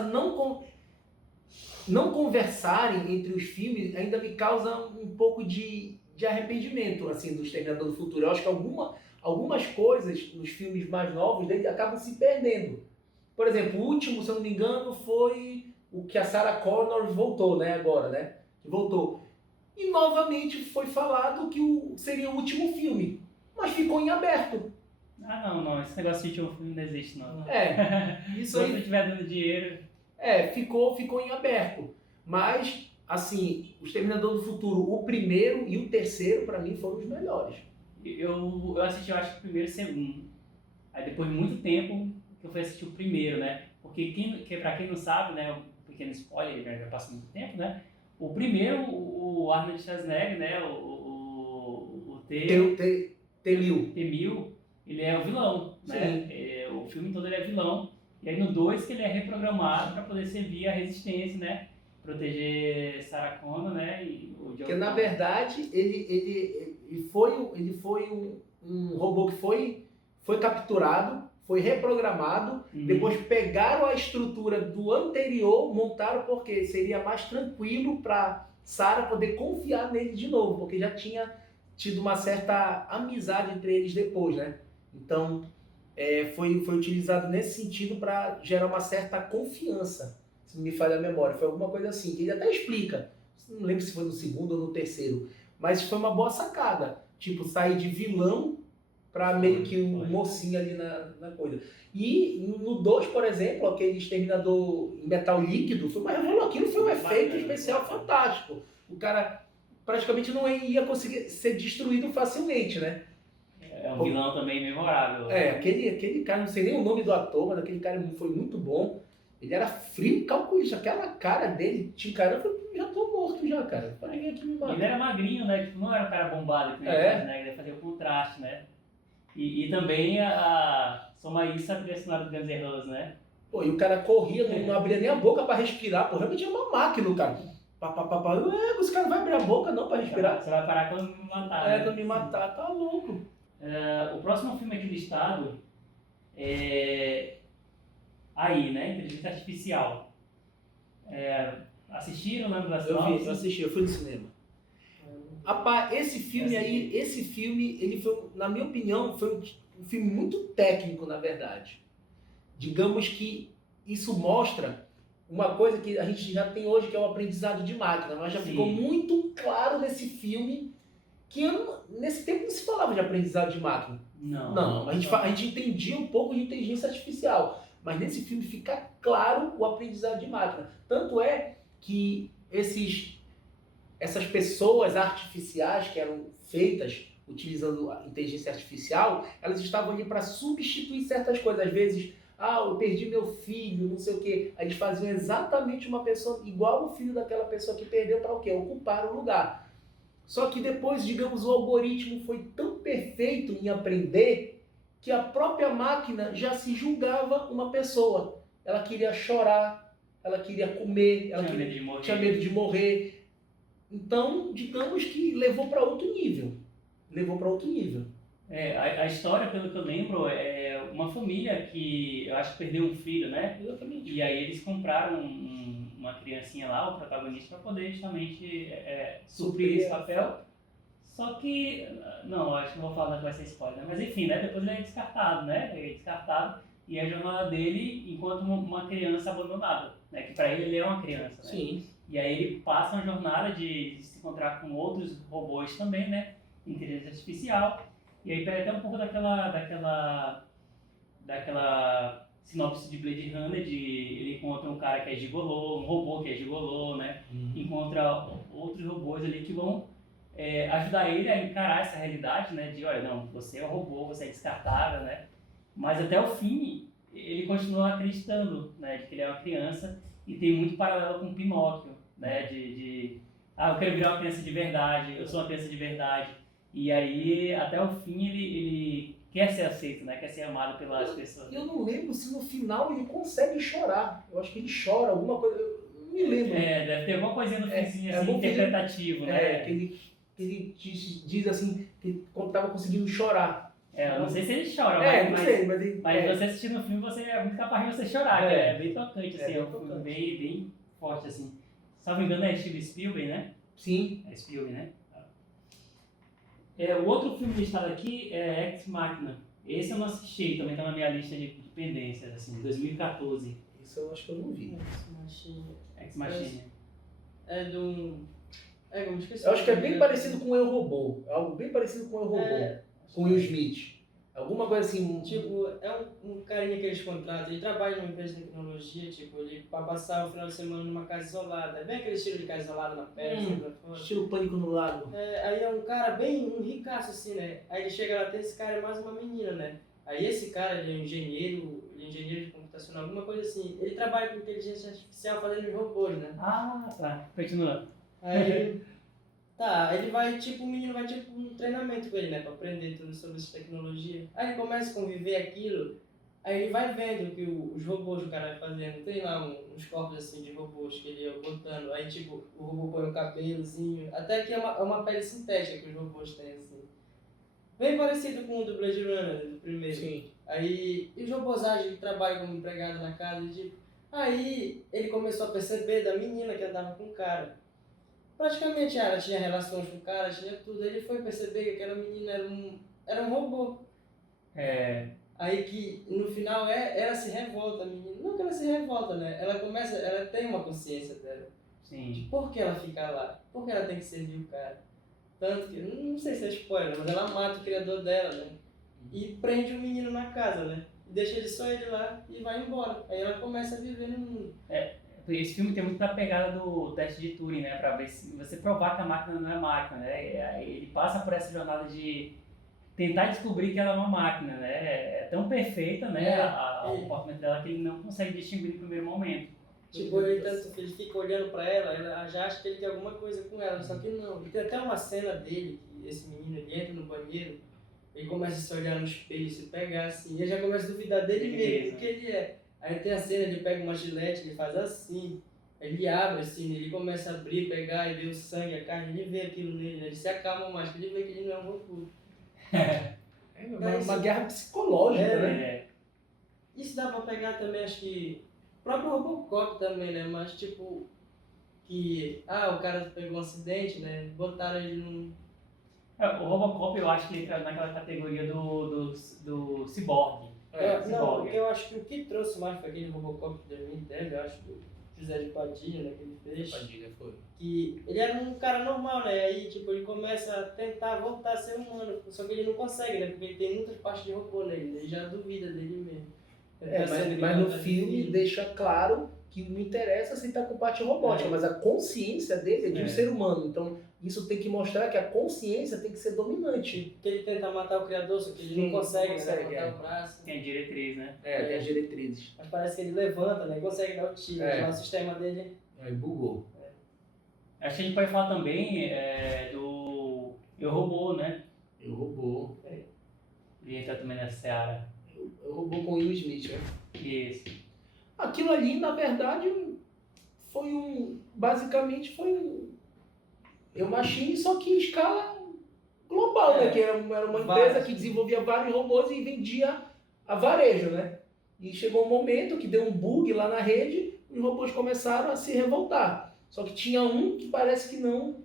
não conversarem entre os filmes ainda me causa um pouco de arrependimento, assim, do Exterminador do Futuro. Eu acho que algumas coisas nos filmes mais novos dele acabam se perdendo. Por exemplo, o último, se eu não me engano, foi o que a Sarah Connor voltou, né, agora, né? Voltou. E novamente foi falado que seria o último filme, mas ficou em aberto. Não, esse negócio de último filme não existe, não. Isso aí. Se não estiver dando dinheiro... Ficou em aberto. Mas, assim, o Exterminador do Futuro, o primeiro e o terceiro, pra mim, foram os melhores. Eu assisti, eu acho, o primeiro e o segundo. Aí depois de muito tempo que eu fui assistir o primeiro, né? Porque pra quem não sabe, né? Um pequeno spoiler, já passa muito tempo, né? O primeiro, o Arnold Schwarzenegger, né? O T-1000, ele é o vilão, né? O filme todo ele é vilão. E aí no 2 que ele é reprogramado para poder servir a resistência, né? Proteger Sarah Connor, né? E o John. Porque na verdade ele foi um robô que foi capturado, foi reprogramado, depois pegaram a estrutura do anterior, montaram porque seria mais tranquilo para Sarah poder confiar nele de novo, porque já tinha tido uma certa amizade entre eles depois, né? Então foi utilizado nesse sentido para gerar uma certa confiança, se não me falha a memória. Foi alguma coisa assim, que ele até explica. Não lembro se foi no segundo ou no terceiro, mas foi uma boa sacada. Tipo, sair de vilão para meio que um mocinho ali na coisa. E no 2, por exemplo, aquele exterminador em metal líquido, foi uma revolução. Aquilo foi um efeito especial fantástico. O cara praticamente não ia conseguir ser destruído facilmente, né? É um vilão também memorável. Aquele cara, não sei nem o nome do ator, mas aquele cara foi muito bom. Ele era frio e calculista. Aquela cara dele te encarando, eu falei, já tô morto já, cara. Pra ninguém aqui me matar. Ele era magrinho, né? Tipo, não era um cara bombado, que né? Ele ia fazer o contraste, né? E também soma isso a trilha sonora do Guns N' Roses, né? Pô, e o cara corria, não abria nem a boca pra respirar, pô. Realmente é uma máquina, cara. Esse cara não vai abrir a boca não pra respirar. Você vai parar quando me matar. Quando me matar, tá louco. O próximo filme aqui listado é AI, né? Inteligência Artificial. Assistiram, lembra das Eu assisti, eu fui no cinema. Rapaz, esse filme, ele foi, na minha opinião, foi um filme muito técnico, na verdade. Digamos que isso mostra uma coisa que a gente já tem hoje, que é o aprendizado de máquina. Mas já ficou muito claro nesse filme que nesse tempo não se falava de aprendizado de máquina. Não, a gente entendia um pouco de inteligência artificial. Mas nesse filme fica claro o aprendizado de máquina. Tanto é que essas pessoas artificiais que eram feitas utilizando a inteligência artificial, elas estavam ali para substituir certas coisas. Às vezes Ah, eu perdi meu filho, não sei o quê. Aí eles faziam exatamente uma pessoa igual o filho daquela pessoa que perdeu para o quê? Ocupar o lugar. Só que depois, digamos, o algoritmo foi tão perfeito em aprender que a própria máquina já se julgava uma pessoa. Ela queria chorar, ela queria comer, ela tinha medo de morrer. Então, digamos que levou para outro nível. Levou para outro nível. A história, pelo que eu lembro, é uma família que eu acho que perdeu um filho, né? Exatamente. E aí eles compraram uma criancinha lá, o protagonista, para poder justamente suprir esse papel. Só que, não, acho que não vou falar que vai ser spoiler, mas enfim, né? Depois ele é descartado, né? Ele é descartado e é a jornada dele enquanto uma criança abandonada, né? Que para ele é uma criança, né? Sim. E aí ele passa uma jornada de se encontrar com outros robôs também, né? Inteligência artificial. E aí pega até um pouco daquela sinopse de Blade Runner, de ele encontra um cara que é gigolô, um robô que é gigolô, né? Encontra outros robôs ali que vão ajudar ele a encarar essa realidade, né? De, olha, não, você é um robô, você é descartável, né? Mas até o fim, ele continua acreditando, né? De que ele é uma criança e tem muito paralelo com Pinóquio, né? Eu quero virar uma criança de verdade, eu sou uma criança de verdade. E aí, até o fim, ele quer ser aceito, né? Quer ser amado pelas pessoas. Eu não lembro se no final ele consegue chorar. Eu acho que ele chora, alguma coisa. Eu não me lembro. Deve ter alguma coisinha no finzinho, assim, interpretativo, né? Que ele diz assim, que quando estava conseguindo chorar. Eu não sei se ele chora, mas você assistindo o filme, você é muito capaz de você chorar, que é bem tocante, assim, é um filme bem forte, assim. Se não me engano, é Steven Spielberg, né? Sim. É Spielberg, né? O outro filme listado aqui é Ex Machina. Esse eu não assisti, também está na minha lista de pendências, assim, de 2014. Isso eu acho que eu não vi. Ex Machina. É do... como esqueci. Eu acho que é bem parecido com o Eu Robô. É algo bem parecido com o Eu Robô. Com o Will Smith. Alguma coisa assim. Tipo, é um carinha que eles contratam, ele trabalha numa empresa de tecnologia, tipo, ele pra passar o final de semana numa casa isolada. É bem aquele estilo de casa isolada na perna, assim, pra fora. Estilo Pânico no Lago. Aí é um cara um ricaço, assim, né? Aí ele chega lá, tem esse cara e mais uma menina, né? Aí esse cara, ele é engenheiro de computacional, alguma coisa assim. Ele trabalha com inteligência artificial fazendo robôs, né? Ah, tá. Continua. Aí ele vai, tipo, o menino vai, tipo, um treinamento com ele, né, pra aprender tudo sobre essa tecnologia. Aí ele começa a conviver aquilo, aí ele vai vendo que os robôs que o cara vai fazendo, tem lá uns corpos, assim, de robôs que ele ia botando, aí, tipo, o robô põe um cabelozinho, até que é uma pele sintética que os robôs têm, assim. Bem parecido com o do Blade Runner, do primeiro. Sim. Aí, e os robôs agem que trabalham como empregado na casa, tipo, aí ele começou a perceber da menina que andava com o cara. Praticamente ela tinha relações com o cara, tinha tudo. Ele foi perceber que aquela menina era um robô. Aí que no final ela se revolta, a menina. Não que ela se revolta, né? Ela tem uma consciência dela. Sim. De por que ela fica lá? Por que ela tem que servir o cara? Tanto que, não sei se é spoiler, mas ela mata o criador dela, né? E prende o menino na casa, né? Deixa ele só ele lá e vai embora. Aí ela começa a viver no mundo. Esse filme tem muito da pegada do teste de Turing, né? Pra ver se você provar que a máquina não é máquina, né? Ele passa por essa jornada de tentar descobrir que ela é uma máquina, né? É tão perfeita, né? O comportamento dela que ele não consegue distinguir no primeiro momento. Tipo, ele fica olhando pra ela já acha que ele tem alguma coisa com ela, só que não. E tem até uma cena dele, que esse menino, ele entra no banheiro, ele começa a se olhar no espelho, se pegar assim, e ele já começa a duvidar dele mesmo, do que ele é. Aí tem a cena, ele pega uma gilete, ele faz assim, ele abre assim, ele começa a abrir, pegar e vê o sangue, a carne, ele vê aquilo nele, né? Ele se acalma mais, ele vê que ele não é um robô. Uma guerra psicológica, né? Isso dá pra pegar também, acho que, o próprio Robocop também, né? Mas tipo, que, o cara pegou um acidente, né? Botaram ele num... O Robocop eu acho que ele entra naquela categoria do ciborgue. Não, porque eu acho que o que trouxe mais foi aquele Robocop de 2010, eu acho que o José de Padilha, né, que ele fez. Padilha foi. Que ele era um cara normal, né? Aí, tipo, ele começa a tentar voltar a ser humano, só que ele não consegue, né? Porque ele tem muitas partes de robô nele, ele já duvida dele mesmo. Mas no filme deixa claro que não interessa se ele tá com parte robótica, mas a consciência dele é de um ser humano. Então, isso tem que mostrar que a consciência tem que ser dominante. Que ele tenta matar o criador, só que ele Sim, não consegue, não consegue, levantar o braço. Tem a diretriz, né? Tem as diretrizes. Mas parece que ele levanta, né? E consegue dar o tiro. O sistema dele... Aí bugou. Acho que a gente pode falar também do Eu, Robô, né? Eu Robô. E entrar também nessa seara. Eu Robô com Will Smith, né? Isso. Aquilo ali, na verdade, basicamente foi um Eu Machine, só que em escala global, né? Que era uma empresa que desenvolvia vários robôs e vendia a varejo, né? E chegou um momento que deu um bug lá na rede, os robôs começaram a se revoltar. Só que tinha um que parece que não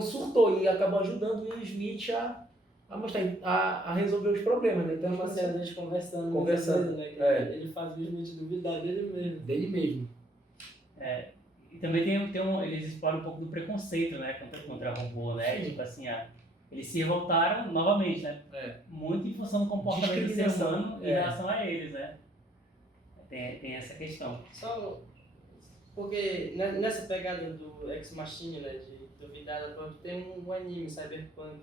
surtou e acabou ajudando o Will Smith a resolver os problemas, né? Tem uma cena deles conversando. Né? Ele faz o Smith duvidar dele mesmo. Dele mesmo. E também eles exploram um pouco do preconceito, né? Contra robô, né? Sim. Tipo assim, eles se revoltaram novamente, né? Muito em função do comportamento do ser humano em relação a eles, né? Tem essa questão. Só porque nessa pegada do Ex Machina, né? De duvidar da própria, tem um anime, Cyberpunk.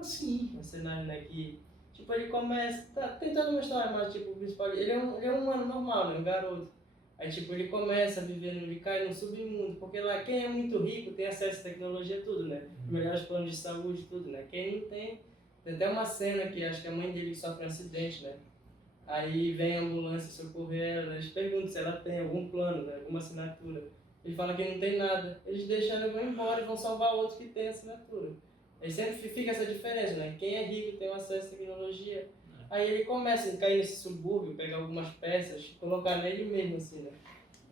Sim. Um cenário, né? Que, tipo, ele começa... Tá tentando uma história, mas, tipo, o principal... Ele é um humano normal, né? Um garoto. Aí, tipo, ele começa a viver, ele cai no submundo, porque lá quem é muito rico tem acesso à tecnologia, tudo, né? Melhores planos de saúde, tudo, né? Quem não tem até uma cena que acho que a mãe dele sofre um acidente, né? Aí vem a ambulância socorrer ela, eles perguntam se ela tem algum plano, né? Alguma assinatura. Ele fala que não tem nada. Eles deixam ela, vão embora e vão salvar outros que têm assinatura. Aí sempre fica essa diferença, né? Quem é rico tem acesso à tecnologia. Aí ele começa a cair nesse subúrbio, pegar algumas peças, colocar nele mesmo, assim, né?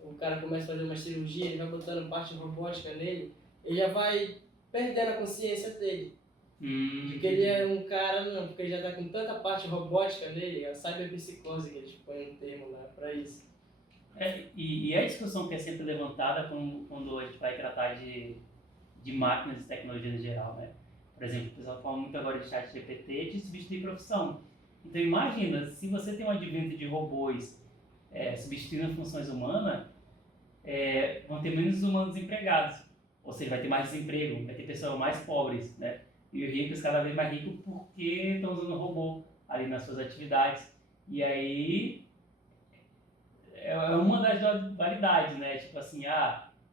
O cara começa a fazer uma cirurgia, ele vai botando parte robótica nele, ele já vai perdendo a consciência dele. De que ele é um cara, não, porque ele já tá com tanta parte robótica nele, a cyberpsicose, que eles põem um termo lá pra isso. E a discussão que é sempre levantada quando a gente vai tratar de máquinas e tecnologia no geral, né? Por exemplo, o pessoal fala muito agora de chat GPT de substituir profissão. Então imagina, se você tem um advento de robôs substituindo funções humanas, vão ter menos humanos empregados, ou seja, vai ter mais desemprego, vai ter pessoas mais pobres, né? E os ricos cada vez mais ricos porque estão usando robô ali nas suas atividades. E aí é uma das dualidades, né? Tipo assim,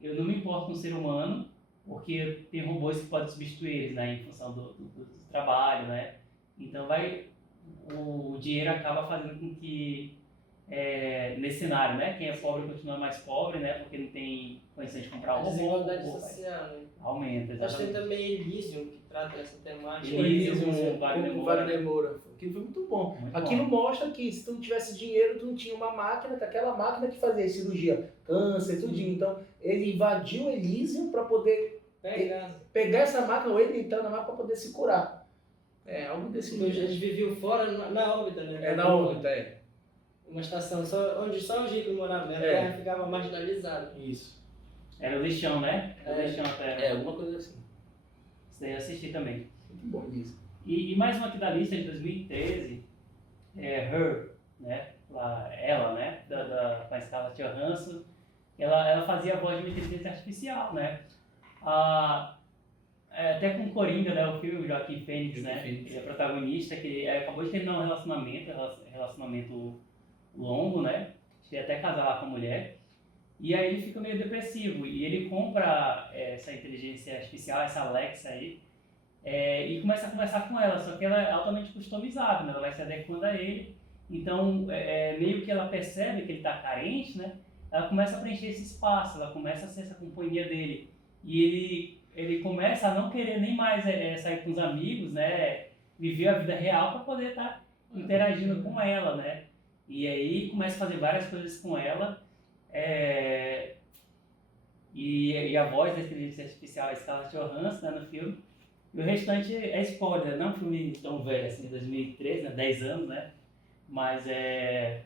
eu não me importo com o ser humano porque tem robôs que podem substituir eles, né? Em função do trabalho, né? Então o dinheiro acaba fazendo com que nesse cenário, né? Quem é pobre continua mais pobre, né? Porque não tem condição de comprar um robô. Desigualdade social, né? Aumenta, exatamente. Acho que tem também Elysium, que trata essa temática. Elysium com Wagner Moura. Aquilo foi muito bom. Aquilo mostra que se tu não tivesse dinheiro, tu não tinha uma máquina, aquela máquina que fazia cirurgia, câncer, tudinho. Então, ele invadiu o Elysium para poder pegar essa máquina, ou ele entrar na máquina para poder se curar. Algo desse jeito. Eles viviam fora, na órbita, né? Na órbita, Uma estação onde só os ricos moravam, né? A Terra ficava marginalizada. Isso. Era o lixão, né? O lixão até. Alguma coisa assim. Isso daí eu assisti também. Muito bom isso. E mais uma aqui da lista de 2013 Her, né? Ela, né? Com a Scarlett Johansson. Ela fazia a voz de uma inteligência artificial, né? Até com Coringa, né? O filme, o Joaquin Phoenix, né? Ele é protagonista, que acabou de terminar um relacionamento longo, né? Ele até casar lá com a mulher. E aí ele fica meio depressivo. E ele compra essa inteligência artificial, essa Alexa aí, e começa a conversar com ela. Só que ela é altamente customizável, né? Ela vai se adequando a ele. Então, meio que ela percebe que ele está carente, né? Ela começa a preencher esse espaço, ela começa a ser essa companhia dele. E ele começa a não querer nem mais sair com os amigos, né? Viver a vida real para poder estar interagindo com ela, né? E aí começa a fazer várias coisas com ela. E a voz da inteligência artificial é Scarlett Johansson, né, no filme. E o restante é spoiler, não é um filme tão velho assim, de 2013, né, 10 anos, né? Mas é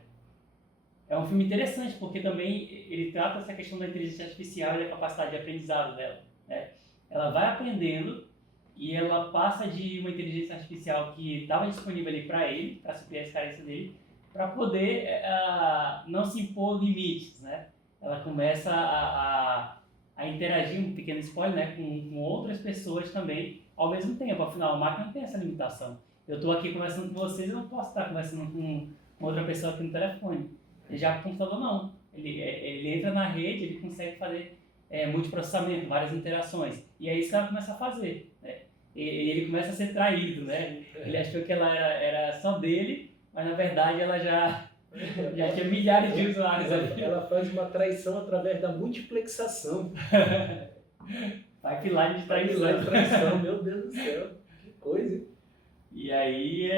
um filme interessante, porque também ele trata essa questão da inteligência artificial e da capacidade de aprendizado dela, né? Ela vai aprendendo e ela passa de uma inteligência artificial que estava disponível ali para ele, para suprir as carências dele, para poder não se impor limites, né? Ela começa a interagir, um pequeno spoiler, né, com outras pessoas também ao mesmo tempo. Afinal, a máquina não tem essa limitação. Eu estou aqui conversando com vocês, eu não posso estar conversando com outra pessoa aqui no telefone. Já o computador não. Ele entra na rede, ele consegue fazer multiprocessamento, várias interações. E é isso que ela começa a fazer. Né? Ele começa a ser traído, né? Ele achou que ela era só dele, mas na verdade ela já tinha milhares de usuários ali. Ela faz uma traição através da multiplexação. Pipeline de traição. Meu Deus do céu. Que coisa, hein? E aí,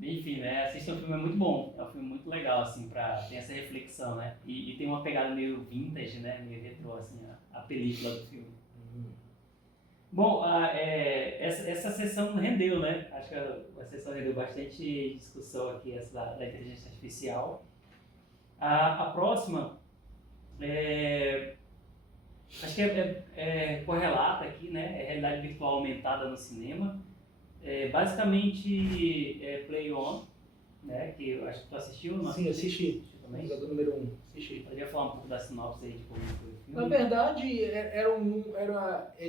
enfim, né? Assistam, o filme é muito bom. É um filme muito legal, assim, pra ter essa reflexão, né? E tem uma pegada meio vintage, né? Meio retrô, assim, a película do filme. Bom, essa sessão rendeu, né? Acho que a sessão rendeu bastante discussão aqui, essa da inteligência artificial. A próxima, acho que correlata aqui, né? É realidade virtual aumentada no cinema. Basicamente, Play On, né? Que eu acho que tu assistiu, não? Sim, assisti. Também? Jogador número 1, assisti. Poderia falar um pouco da sinopse aí de como foi o filme? Na verdade,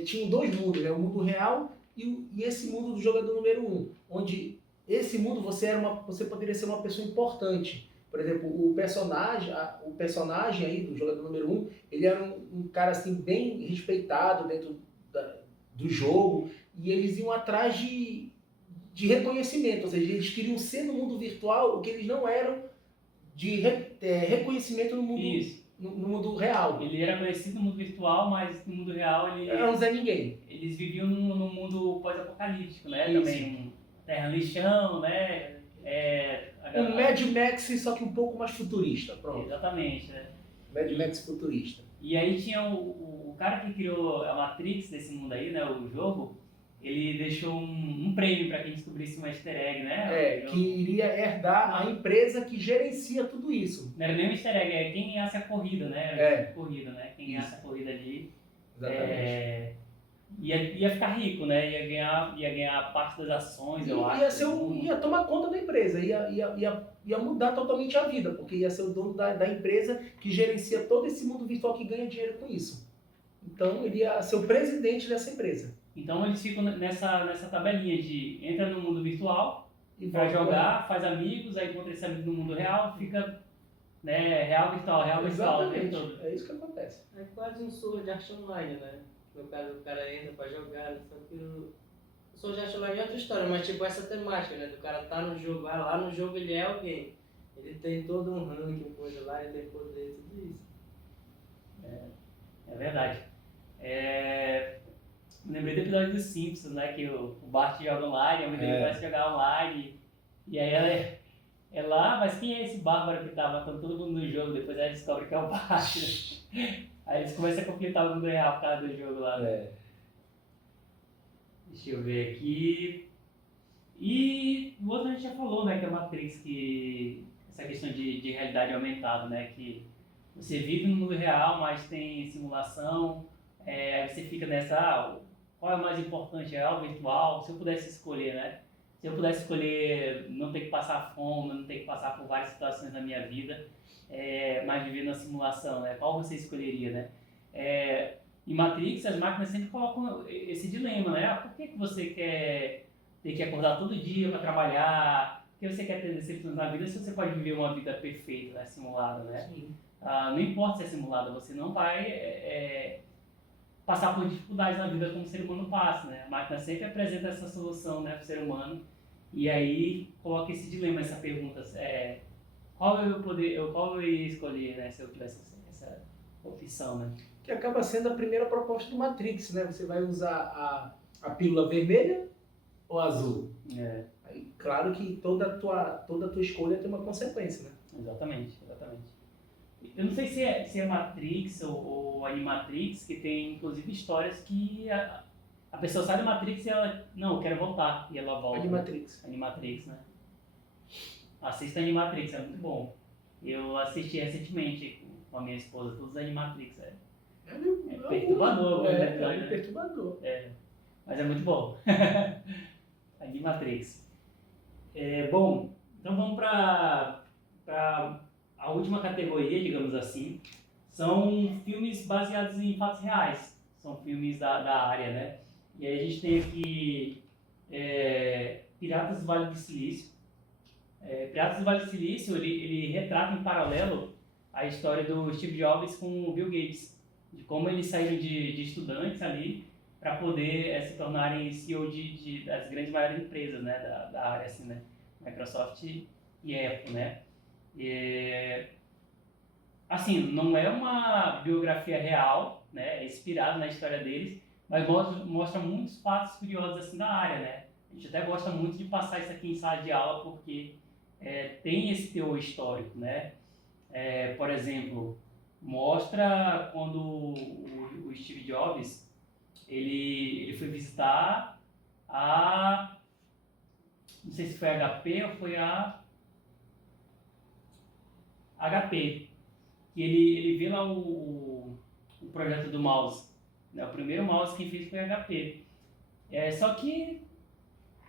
tinha dois mundos, né? O mundo real e esse mundo do jogador número 1, onde esse mundo você poderia ser uma pessoa importante. Por exemplo, o personagem aí do jogador número 1, ele era um cara assim bem respeitado dentro do jogo, e eles iam atrás de reconhecimento, ou seja, eles queriam ser no mundo virtual o que eles não eram de reconhecimento no mundo, no mundo real. Ele era conhecido no mundo virtual, mas no mundo real ele era um Zé Ninguém. Eles viviam num mundo pós-apocalíptico, né? Isso. Também terra lixão, né? Um Mad Max, só que um pouco mais futurista. Pronto. Exatamente, né? Mad Max futurista. E aí tinha o cara que criou a Matrix desse mundo aí, né? O jogo. Ele deixou um prêmio para quem descobrisse um easter egg, né? Que iria herdar a empresa que gerencia tudo isso. Não era nem um easter egg, é quem ganhasse a corrida, né? Corrida, né? Quem ganhasse a corrida ali. Exatamente. Ia ficar rico, né? Ia ganhar parte das ações, eu acho. Ia tomar conta da empresa, ia mudar totalmente a vida, porque ia ser o dono da empresa que gerencia todo esse mundo virtual que ganha dinheiro com isso. Então ele ia ser o presidente dessa empresa. Então eles ficam nessa tabelinha de entra no mundo virtual para jogar, faz amigos, aí encontra esse amigo no mundo real, fica real virtual. Exatamente, é isso que acontece. É quase um Sword Art Online, né? No caso, o cara entra pra jogar, só que o Sword Art Online é outra história, mas tipo essa temática, né? Do cara tá no jogo, lá no jogo ele é alguém. Ele tem todo um ranking, coisa lá, ele tem poder, tudo isso. É verdade. Me lembrei do episódio dos Simpsons, né? Que o Bart joga online, a mãe dele começa a jogar online. E aí ela lá, mas quem é esse bárbaro que tá matando todo mundo no jogo? Depois ela descobre que é o Bart. Aí eles começam a conflitar o mundo real por causa do jogo lá, né? Deixa eu ver aqui. E o outro a gente já falou, né? Que é a Matrix, essa questão de realidade aumentada, né? Que você vive no mundo real, mas tem simulação. Aí você fica nessa, qual é o mais importante, real ou virtual? Se eu pudesse escolher, né? Se eu pudesse escolher não ter que passar fome, não ter que passar por várias situações na minha vida, mas viver na simulação, né? Qual você escolheria, né? Em Matrix, as máquinas sempre colocam esse dilema, né? Por que você quer ter que acordar todo dia para trabalhar? Por que você quer ter decepções na vida se você pode viver uma vida perfeita, né? Simulada, né? Não importa se é simulada, você não vai passar por dificuldades na vida como o ser humano passa, né? A máquina sempre apresenta essa solução, né, para o ser humano, e aí coloca esse dilema, essa pergunta, qual eu ia escolher, né, se eu tivesse essa opção, né? Que acaba sendo a primeira proposta do Matrix, né? Você vai usar a pílula vermelha ou azul? Aí, claro que toda a tua escolha tem uma consequência, né? Exatamente. Eu não sei se é Matrix ou Animatrix, que tem inclusive histórias que a pessoa sai da Matrix e ela, não, eu quero voltar, e ela volta. Animatrix, né? Assista Animatrix, é muito bom. Eu assisti recentemente com a minha esposa, todos os Animatrix, é perturbador. É perturbador. Mas é muito bom. Animatrix. Bom, então vamos para a última categoria, digamos assim, são filmes baseados em fatos reais, são filmes da área, né? E aí a gente tem aqui Piratas do Vale do Silício. Piratas do Vale do Silício, ele retrata em paralelo a história do Steve Jobs com o Bill Gates, de como eles saíram de estudantes ali para poder se tornarem CEO das grandes maiores empresas, né, da área, assim, né, Microsoft e Apple, né. Assim, não é uma biografia real, né, é inspirado na história deles, mas mostra muitos fatos curiosos assim da área, né. A gente até gosta muito de passar isso aqui em sala de aula porque tem esse teor histórico, né. Por exemplo, mostra quando o Steve Jobs ele foi visitar não sei se foi a HP ou foi a HP, que ele vê lá o projeto do mouse, né? O primeiro mouse que fez foi a HP. Só que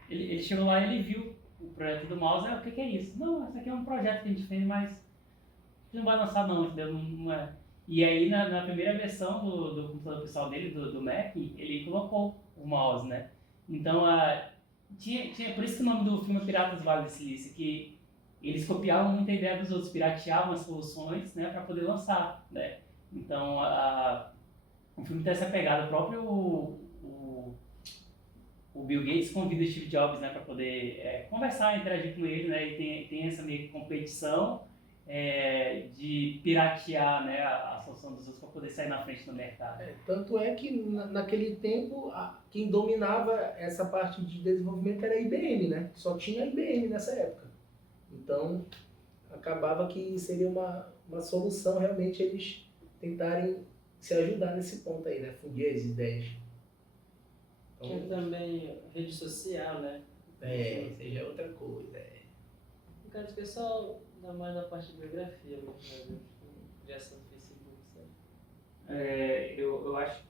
ele chegou lá e ele viu o projeto do mouse, o que é isso? Não, isso aqui é um projeto que a gente fez, mas não vai lançar não, entendeu? Não é. E aí na primeira versão do computador pessoal dele, do Mac, ele colocou o mouse, né? Então, por isso que o nome do filme é Piratas do Vale do Silício, que eles copiavam muita ideia dos outros, pirateavam as soluções, né, para poder lançar, né? Então, o filme tem essa pegada, o próprio o Bill Gates convida o Steve Jobs, né, para poder conversar, interagir com ele, né? E tem essa meio que competição de piratear, né, a solução dos outros para poder sair na frente do mercado. Tanto é que naquele tempo quem dominava essa parte de desenvolvimento era a IBM, né? Só tinha a IBM nessa época. Então acabava que seria uma solução realmente eles tentarem se ajudar nesse ponto aí, né? Fundir as ideias. Então, tinha também rede social, né? Seja outra coisa. No caso, pessoal, ainda mais na parte de biografia, né? Criação do Facebook, sabe? Eu acho.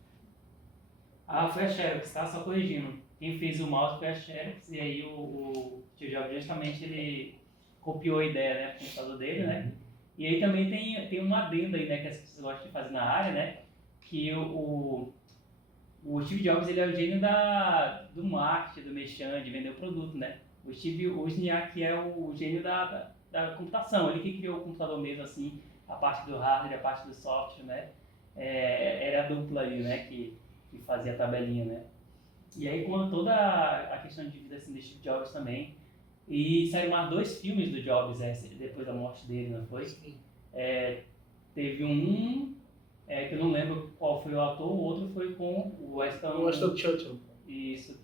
Foi a Xerox, tá? Só corrigindo. Quem fez o mouse foi a Xerox, e aí o Steve Jobs justamente ele copiou a ideia, né, pro computador dele, né? E aí também tem um adendo aí, né, que as pessoas gostam de fazer na área, né? Que o Steve Jobs ele é o gênio do marketing, do merchan, de vender o produto, né? O Wozniak é o gênio da computação, ele que criou o computador mesmo, assim, a parte do hardware, a parte do software, né? Era a dupla ali, né, que fazia a tabelinha, né? E aí com toda a questão de vida assim, do Steve Jobs também, e saíram mais 2 filmes do Jobs depois da morte dele, não foi? Teve um que eu não lembro qual foi o ator, o outro foi com o Winston Churchill. Isso.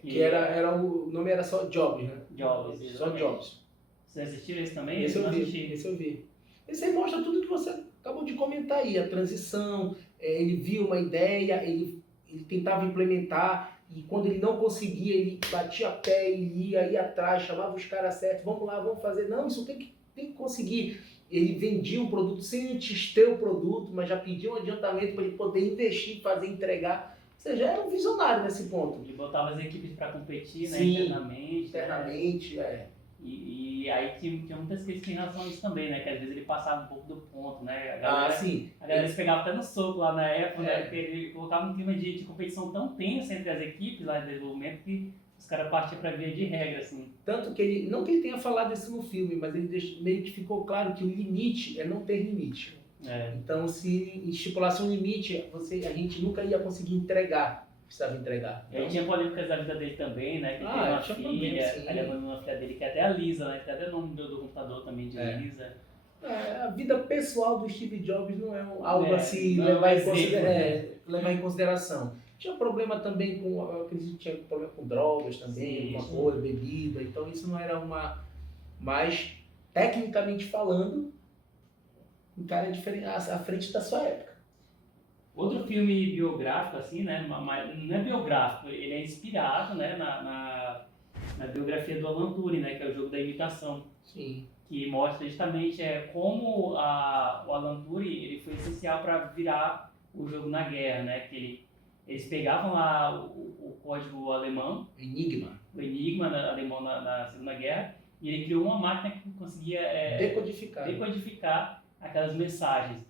Que o nome era só Jobs, né? Jobs, só Jobs. Você assistiu esse também? Esse eu vi. Esse aí mostra tudo que você acabou de comentar aí, a transição, ele viu uma ideia, ele tentava implementar, e quando ele não conseguia, ele batia pé, ele ia atrás, chamava os caras certos, vamos lá, vamos fazer, não, isso tem que conseguir. Ele vendia o produto sem antes ter o produto, mas já pedia um adiantamento para ele poder investir, fazer, entregar. Ou seja, era um visionário nesse ponto. Ele botava as equipes para competir, né, Sim, internamente. Né? E aí tinha muitas críticas em relação a isso também, né? Que às vezes ele passava um pouco do ponto, né? A galera se pegava até no soco lá na época, né? Porque ele colocava um clima de competição tão tenso entre as equipes lá de desenvolvimento que os caras partiam para via de regra, assim. Tanto que não que ele tenha falado isso no filme, mas ele meio que ficou claro que o limite é não ter limite. Então, se estipulasse um limite, a gente nunca ia conseguir entregar. Precisava entregar. E aí tinha polêmicas da vida dele também, né? Que ele tem uma filha, ele abandonou uma filha dele, que é até a Lisa, né? Tem até o nome do computador também de Lisa. A vida pessoal do Steve Jobs não é algo assim levar em consideração. Tinha problema também eu acredito que tinha problema com drogas também, alguma coisa, bebida, então isso não era mas tecnicamente falando, um cara diferente, à frente da sua época. Outro filme biográfico, assim, né? Mas não é biográfico, ele é inspirado, né, na biografia do Alan Turing, né? Que é o Jogo da Imitação. Sim. Que mostra justamente como o Alan Turing ele foi essencial para virar o jogo na guerra, né? Que eles pegavam lá o código alemão, o Enigma alemão na Segunda Guerra, e ele criou uma máquina que conseguia decodificar aquelas mensagens.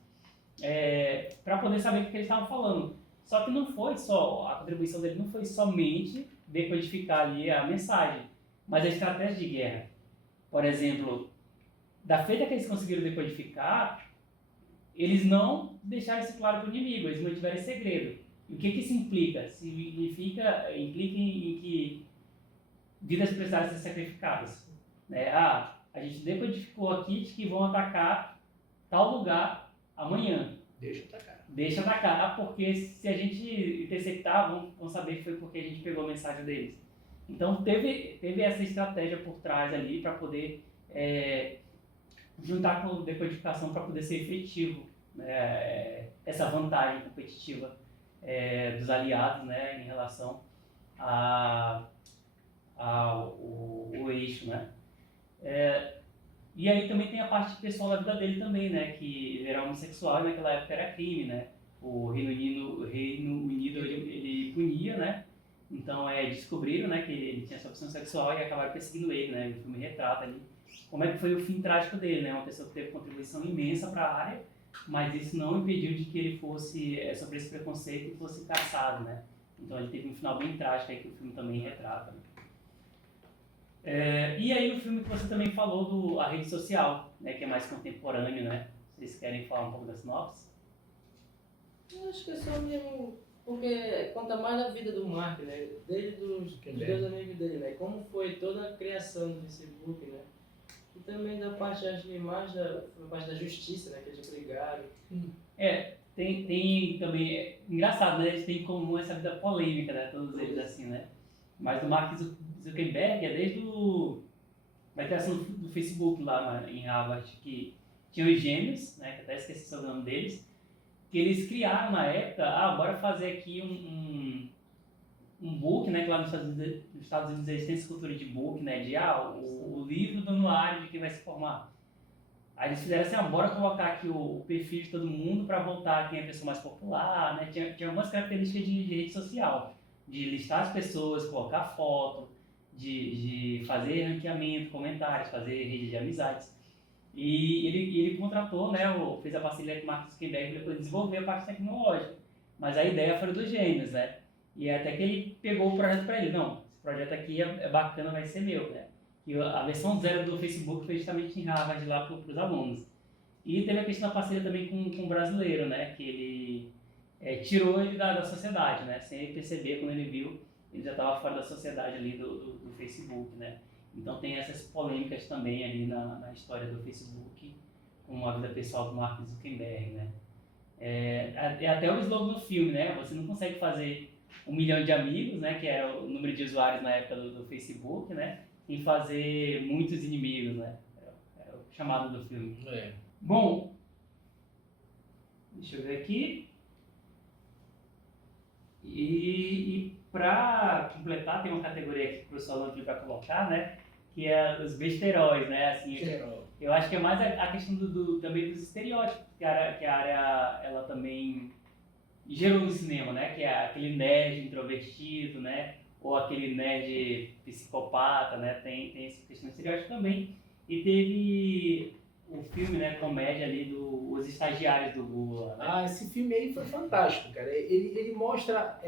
para poder saber o que eles estavam falando. Só que não foi só, a contribuição dele não foi somente decodificar ali a mensagem, mas a estratégia de guerra. Por exemplo, da feita que eles conseguiram decodificar, eles não deixaram isso claro para o inimigo, eles mantiveram esse segredo. E o que isso implica? Implica em que vidas precisaram ser sacrificadas. Né? A gente decodificou aqui de que vão atacar tal lugar amanhã. Deixa atacar, porque se a gente interceptar, vão saber que foi porque a gente pegou a mensagem deles. Então teve essa estratégia por trás ali para poder juntar com decodificação para poder ser efetivo, né? Essa vantagem competitiva dos aliados, né, em relação ao eixo, né? E aí também tem a parte pessoal da vida dele também, né? Que ele era homossexual e naquela época era crime, né? O Reino Unido ele punia, né? Então descobriram, né, que ele tinha essa opção sexual e acabaram perseguindo ele, né? O filme retrata ali como é que foi o fim trágico dele, né? Uma pessoa que teve contribuição imensa para a área, mas isso não impediu de que ele fosse, sobre esse preconceito, e fosse caçado, né? Então ele teve um final bem trágico aí que o filme também retrata. E aí o filme que você também falou a rede social, né, que é mais contemporâneo, né? Vocês querem falar um pouco da sinopse? Eu acho que é só mesmo porque conta mais da vida do Mark, né? Desde dos dois amigos dele, né? Como foi toda a criação do Facebook, né? E também da parte, acho que mais da parte da justiça, né? Que eles brigaram. Tem também, engraçado, né? Eles têm em comum essa vida polêmica, né? Todos eles assim, né? Mas do Mark Zuckerberg é desde da criação do Facebook lá em Harvard, que tinha os gêmeos, né? Que até esqueci o nome deles, que eles criaram na época, bora fazer aqui um book, né? Que lá nos Estados Unidos eles têm essa cultura de book, né? De o livro do anuário de quem vai se formar. Aí eles fizeram assim, bora colocar aqui o perfil de todo mundo para voltar quem é a pessoa mais popular, né? Tinha algumas características de rede social, de listar as pessoas, colocar foto, de fazer ranqueamento, comentários, fazer rede de amizades. E ele contratou, né, fez a parceria com o Mark Zuckerberg para poder desenvolver a parte tecnológica. Mas a ideia foi dos gêmeos, né? E até que ele pegou o projeto para ele. Não, esse projeto aqui é bacana, vai ser meu, né? E a versão 0 do Facebook foi justamente em Harvard lá para os alunos. E teve a questão da parceria também com o brasileiro, né? Que ele tirou ele da sociedade, né? Sem ele perceber, quando ele viu, ele já estava fora da sociedade ali do Facebook, né? Então tem essas polêmicas também ali na história do Facebook, com a vida pessoal do Mark Zuckerberg, né? Até o slogan do filme, né? Você não consegue fazer 1 milhão de amigos, né? Que era o número de usuários na época do Facebook, né? E fazer muitos inimigos, né? É o chamado do filme. Bom, deixa eu ver aqui. E para completar, tem uma categoria aqui que o professor Alan vai colocar, né? Que é os besteróis, né? Assim, eu acho que é mais a questão também dos estereótipos que a área ela também gerou no cinema, né? Que é aquele nerd introvertido, né? Ou aquele nerd psicopata, né? Tem essa questão de estereótipo também. E teve o filme, né? Comédia ali Os Estagiários do Google. Né? Esse filme aí foi fantástico, cara. Ele mostra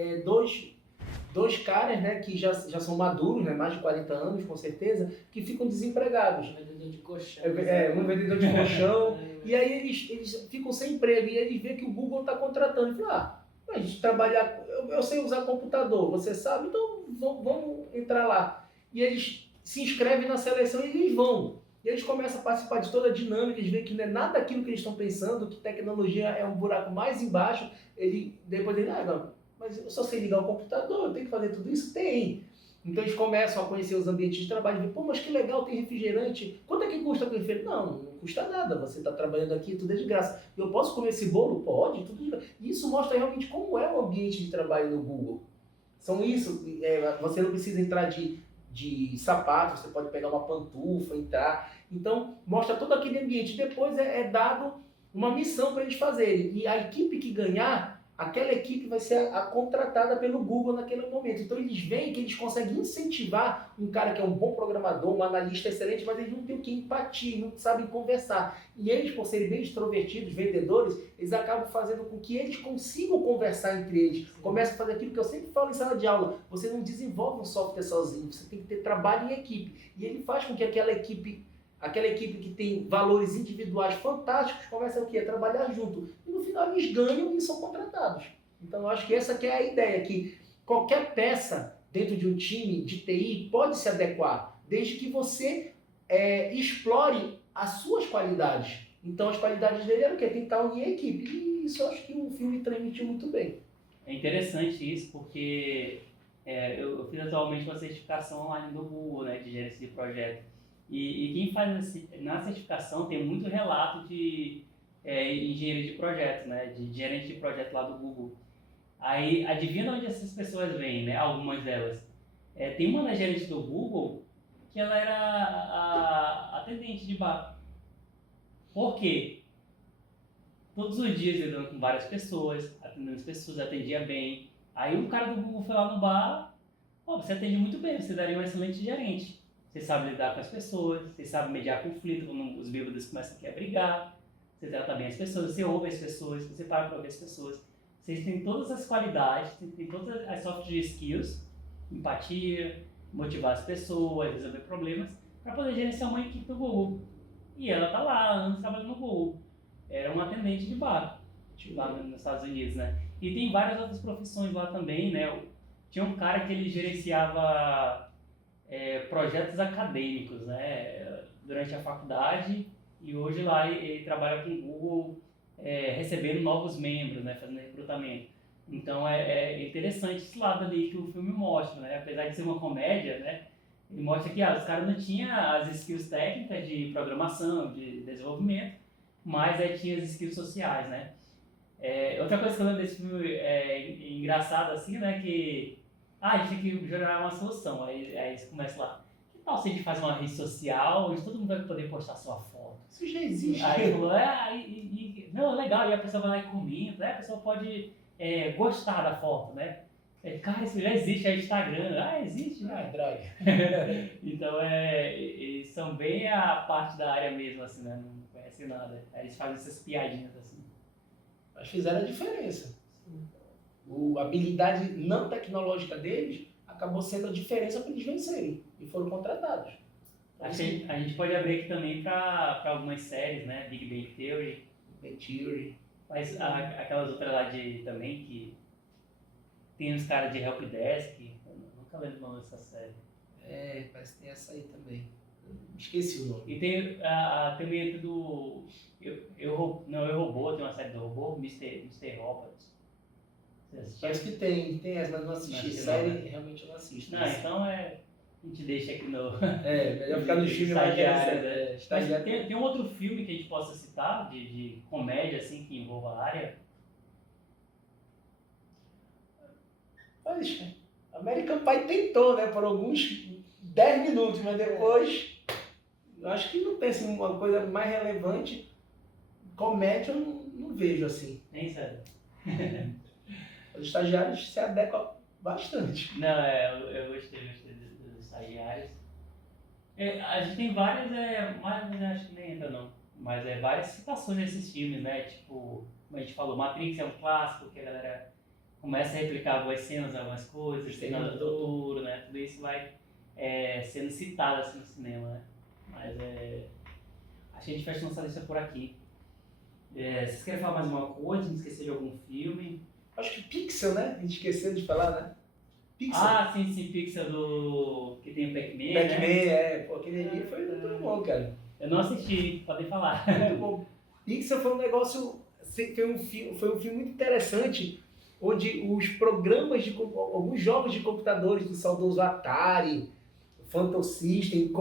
dois caras, né, que já são maduros, né, mais de 40 anos, com certeza, que ficam desempregados. Vendedor de colchão. Um vendedor de colchão. E aí eles ficam sem emprego. E eles veem que o Google está contratando. E falam, a gente trabalhar, eu sei usar computador, você sabe? Então vamos entrar lá. E eles se inscrevem na seleção e eles vão. E eles começam a participar de toda a dinâmica, eles veem que não é nada daquilo que eles estão pensando, que tecnologia é um buraco mais embaixo. Depois ele, mas eu só sei ligar o computador, eu tenho que fazer tudo isso? Tem. Então eles começam a conhecer os ambientes de trabalho e dizem, mas que legal, tem refrigerante. Quanto é que custa o refrigerante? Não custa nada, você está trabalhando aqui, tudo é de graça. Eu posso comer esse bolo? Pode, tudo de graça. E isso mostra realmente como é o ambiente de trabalho no Google. Você não precisa entrar de sapato, você pode pegar uma pantufa, entrar. Então, mostra todo aquele ambiente. Depois é dado uma missão para eles fazerem. E a equipe que ganhar aquela equipe vai ser a contratada pelo Google naquele momento. Então eles veem que eles conseguem incentivar um cara que é um bom programador, um analista excelente, mas eles não têm o que empatia, não sabem conversar. E eles, por serem bem extrovertidos, vendedores, eles acabam fazendo com que eles consigam conversar entre eles. Começam a fazer aquilo que eu sempre falo em sala de aula. Você não desenvolve um software sozinho, você tem que ter trabalho em equipe. E ele faz com que aquela equipe que tem valores individuais fantásticos, começa o quê? A trabalhar junto. E no final eles ganham e são contratados. Então eu acho que essa que é a ideia, que qualquer peça dentro de um time de TI pode se adequar, desde que você explore as suas qualidades. Então as qualidades dele eram o quê? Tentar unir a equipe. E isso eu acho que o filme transmitiu muito bem. É interessante isso, porque eu fiz atualmente uma certificação online do Google, né, de gerência de projeto. E quem faz na certificação tem muito relato de engenheiro de projetos, né, de gerente de projeto lá do Google. Aí, adivinha de onde essas pessoas vêm, né, algumas delas. Tem uma das gerentes do Google que ela era a atendente de bar. Por quê? Todos os dias lidando com várias pessoas, atendendo as pessoas, atendia bem. Aí o cara do Google foi lá no bar, você atende muito bem, você daria um excelente gerente. Você sabe lidar com as pessoas, você sabe mediar conflito quando os bêbados começam a brigar, você trata bem as pessoas, você ouve as pessoas, você para para ouvir as pessoas. Vocês têm todas as qualidades, têm todas as soft skills, empatia, motivar as pessoas, resolver problemas, para poder gerenciar uma equipe do Google. E ela tá lá há anos trabalhando no Google. Era uma atendente de bar, lá nos Estados Unidos, né? E tem várias outras profissões lá também, né? Tinha um cara que ele gerenciava projetos acadêmicos, né, durante a faculdade, e hoje lá ele trabalha com o Google, recebendo novos membros, né, fazendo recrutamento. Então é interessante esse lado ali que o filme mostra, né, apesar de ser uma comédia, né, ele mostra que os caras não tinham as skills técnicas de programação, de desenvolvimento, mas tinha as skills sociais, né. Outra coisa que eu lembro desse filme engraçado assim, né, que a gente tem que gerar uma solução. Aí você começa lá. Que tal se a gente faz uma rede social onde todo mundo vai poder postar sua foto? Isso já existe. Aí falou, não, legal, e a pessoa vai lá e comenta, a pessoa pode gostar da foto, né? Cara, isso já existe, é Instagram. Existe, né? Droga. Então, eles são bem a parte da área mesmo, assim, né? Não conhecem nada. Aí eles fazem essas piadinhas, assim. Mas fizeram a diferença. A habilidade não tecnológica deles acabou sendo a diferença para eles vencerem e foram contratados. Acho que a gente pode abrir aqui também para algumas séries, né? Big Bang Theory. Big Theory. Mas aquelas outras lá também que tem uns caras de Helpdesk. Eu nunca lembro o nome dessa série. Parece que tem essa aí também. Esqueci o nome. E tem também do Eu Robô, tem uma série do robô, Mr. Robot. Parece que tem essa, mas não assisti. Série, realmente eu não assisto. Não, então a gente deixa aqui no... melhor ficar no filme mais Mas tem um outro filme que a gente possa citar, de comédia, assim, que envolva a área? Mas American Pie tentou, né, por alguns 10 minutos, mas depois... Eu acho que não tem assim, uma coisa mais relevante. Comédia eu não vejo assim. Nem sério. Os estagiários se adequam bastante. Não, eu gostei dos estagiários. A gente tem várias, mas acho que nem entra não. Mas várias citações desses filmes, né? Tipo, como a gente falou, Matrix é um clássico, que a galera começa a replicar algumas cenas, algumas coisas, Terminador do Futuro, né? Tudo isso vai sendo citado assim no cinema, né? Mas acho que a gente fecha nossa lista por aqui. Vocês querem falar mais uma coisa? Não esquecer de algum filme? Acho que Pixel, né? A gente esqueceu de falar, né? Pixel. Sim, Pixel que tem o Pac-Man, né? Pô, aquele ali foi muito bom, cara. Eu não assisti, podem falar. Muito bom. Pixel foi um negócio, foi um filme muito interessante, onde os programas alguns jogos de computadores do saudoso Atari, Phantom System,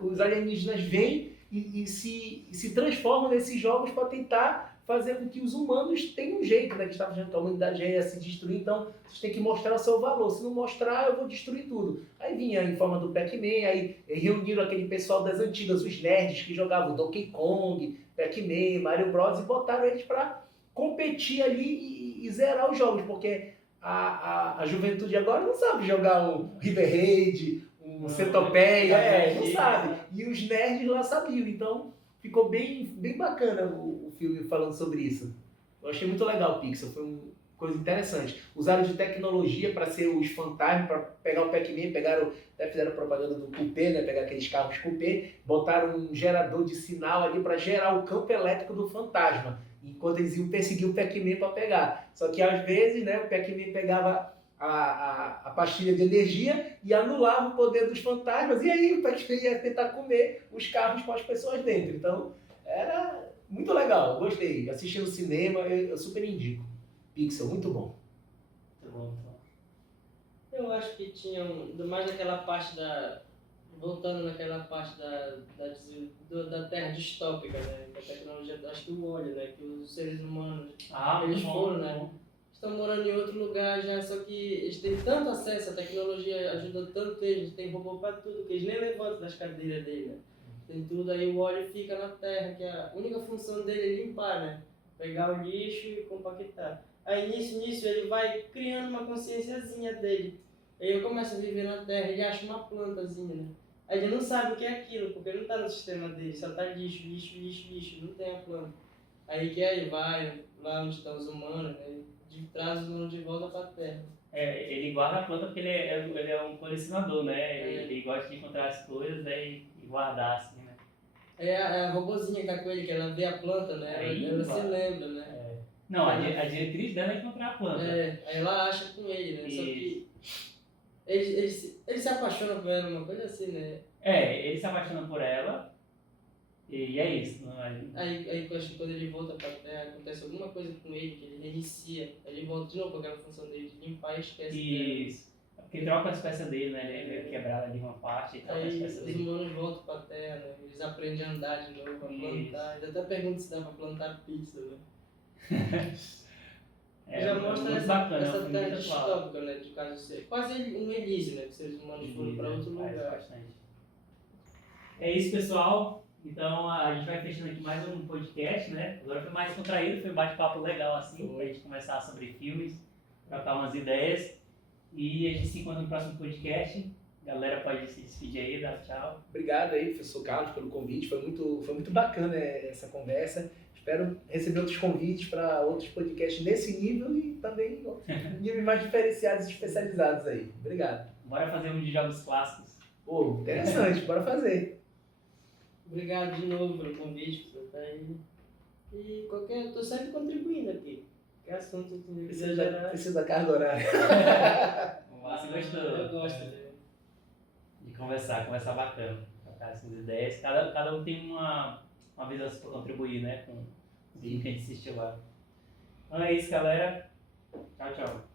os alienígenas vêm e se transformam nesses jogos para tentar fazer com que os humanos tenham um jeito, né? Que estava dizendo que a humanidade já ia se destruir, então vocês têm que mostrar o seu valor. Se não mostrar, eu vou destruir tudo. Aí vinha em forma do Pac-Man, aí reuniram aquele pessoal das antigas, os nerds que jogavam Donkey Kong, Pac-Man, Mario Bros. E botaram eles para competir ali e zerar os jogos, porque a juventude agora não sabe jogar um River Raid, um Centopeia, não sabe. E os nerds lá sabiam, então ficou bem bacana o filme falando sobre isso. Eu achei muito legal o Pixel, foi uma coisa interessante. Usaram de tecnologia para ser os fantasmas, para pegar o Pac-Man, até fizeram propaganda do Coupé, né? Pegar aqueles carros Coupé, botaram um gerador de sinal ali para gerar o campo elétrico do fantasma, enquanto eles iam perseguir o Pac-Man para pegar. Só que às vezes, né, o Pac-Man pegava a pastilha de energia e anulava o poder dos fantasmas, e aí o Pac-Man ia tentar comer os carros com as pessoas dentro. Então, era muito legal, gostei. Assisti no cinema, eu super indico. Pixel, muito bom. Muito bom, então. Eu acho que tinha mais naquela parte voltando naquela parte da Terra distópica, né? Que a tecnologia, acho que o óleo, né? Que os seres humanos, eles foram, né? Estão morando em outro lugar já, só que eles têm tanto acesso, a tecnologia ajuda tanto eles, tem robô para tudo, que eles nem levantam das cadeiras dele, né? Tem tudo, aí o óleo fica na terra, que a única função dele é limpar, né? Pegar o lixo e compactar. Aí nisso ele vai criando uma consciênciazinha dele. Aí ele começa a viver na terra, ele acha uma plantazinha, né? Aí ele não sabe o que é aquilo, porque não está no sistema dele, só tá lixo, não tem a planta. Aí que aí vai lá onde estão os humanos, né? Traz os humanos de volta para a terra. Ele guarda a planta porque ele é um colecionador, né? Ele gosta de encontrar as coisas, né? E guardar, assim, né? É a robozinha que tá com ele, que ela vê a planta, né? Ela se lembra, né? Não, a diretriz dela é encontrar a planta. Aí ela acha com ele, né? Isso. Só que ele se apaixona por ela, uma coisa assim, né? Ele se apaixona por ela e é isso. Não é? Aí quando ele volta pra terra, acontece alguma coisa com ele, que ele reinicia, ele volta de novo com aquela função dele de limpar e esquece. Isso. Porque troca as peças dele, né? Ele é quebrado ali uma parte e troca as Aí peças os dele. humanos voltam pra terra, né? Eles aprendem a andar de novo, a plantar. Ainda até pergunta se dá pra plantar pizza, né? Já mostra essa terra distópica, né? De caso ser quase um Elise, né? Que os seres humanos foram para outro lugar. Bastante. É isso, pessoal. Então a gente vai fechando aqui mais um podcast, né? Agora foi mais contraído, foi um bate-papo legal assim, pra gente conversar sobre filmes, trocar umas ideias. E a gente se encontra no próximo podcast. A galera pode se despedir aí, dar tchau. Obrigado aí, professor Carlos, pelo convite. Foi muito bacana essa conversa. Espero receber outros convites para outros podcasts nesse nível e também níveis mais diferenciados e especializados aí. Obrigado. Bora fazer um de jogos clássicos. Pô, interessante, bora fazer. Obrigado de novo pelo convite, por estar aí. E tô sempre contribuindo aqui. Que assunto que Precisa da carga horária. Você gostou? Eu gosto de conversar bacana, trocar essas ideias. Cada um tem uma visão para contribuir, né, com o que a gente assistiu lá. Então é isso, galera. Tchau, tchau.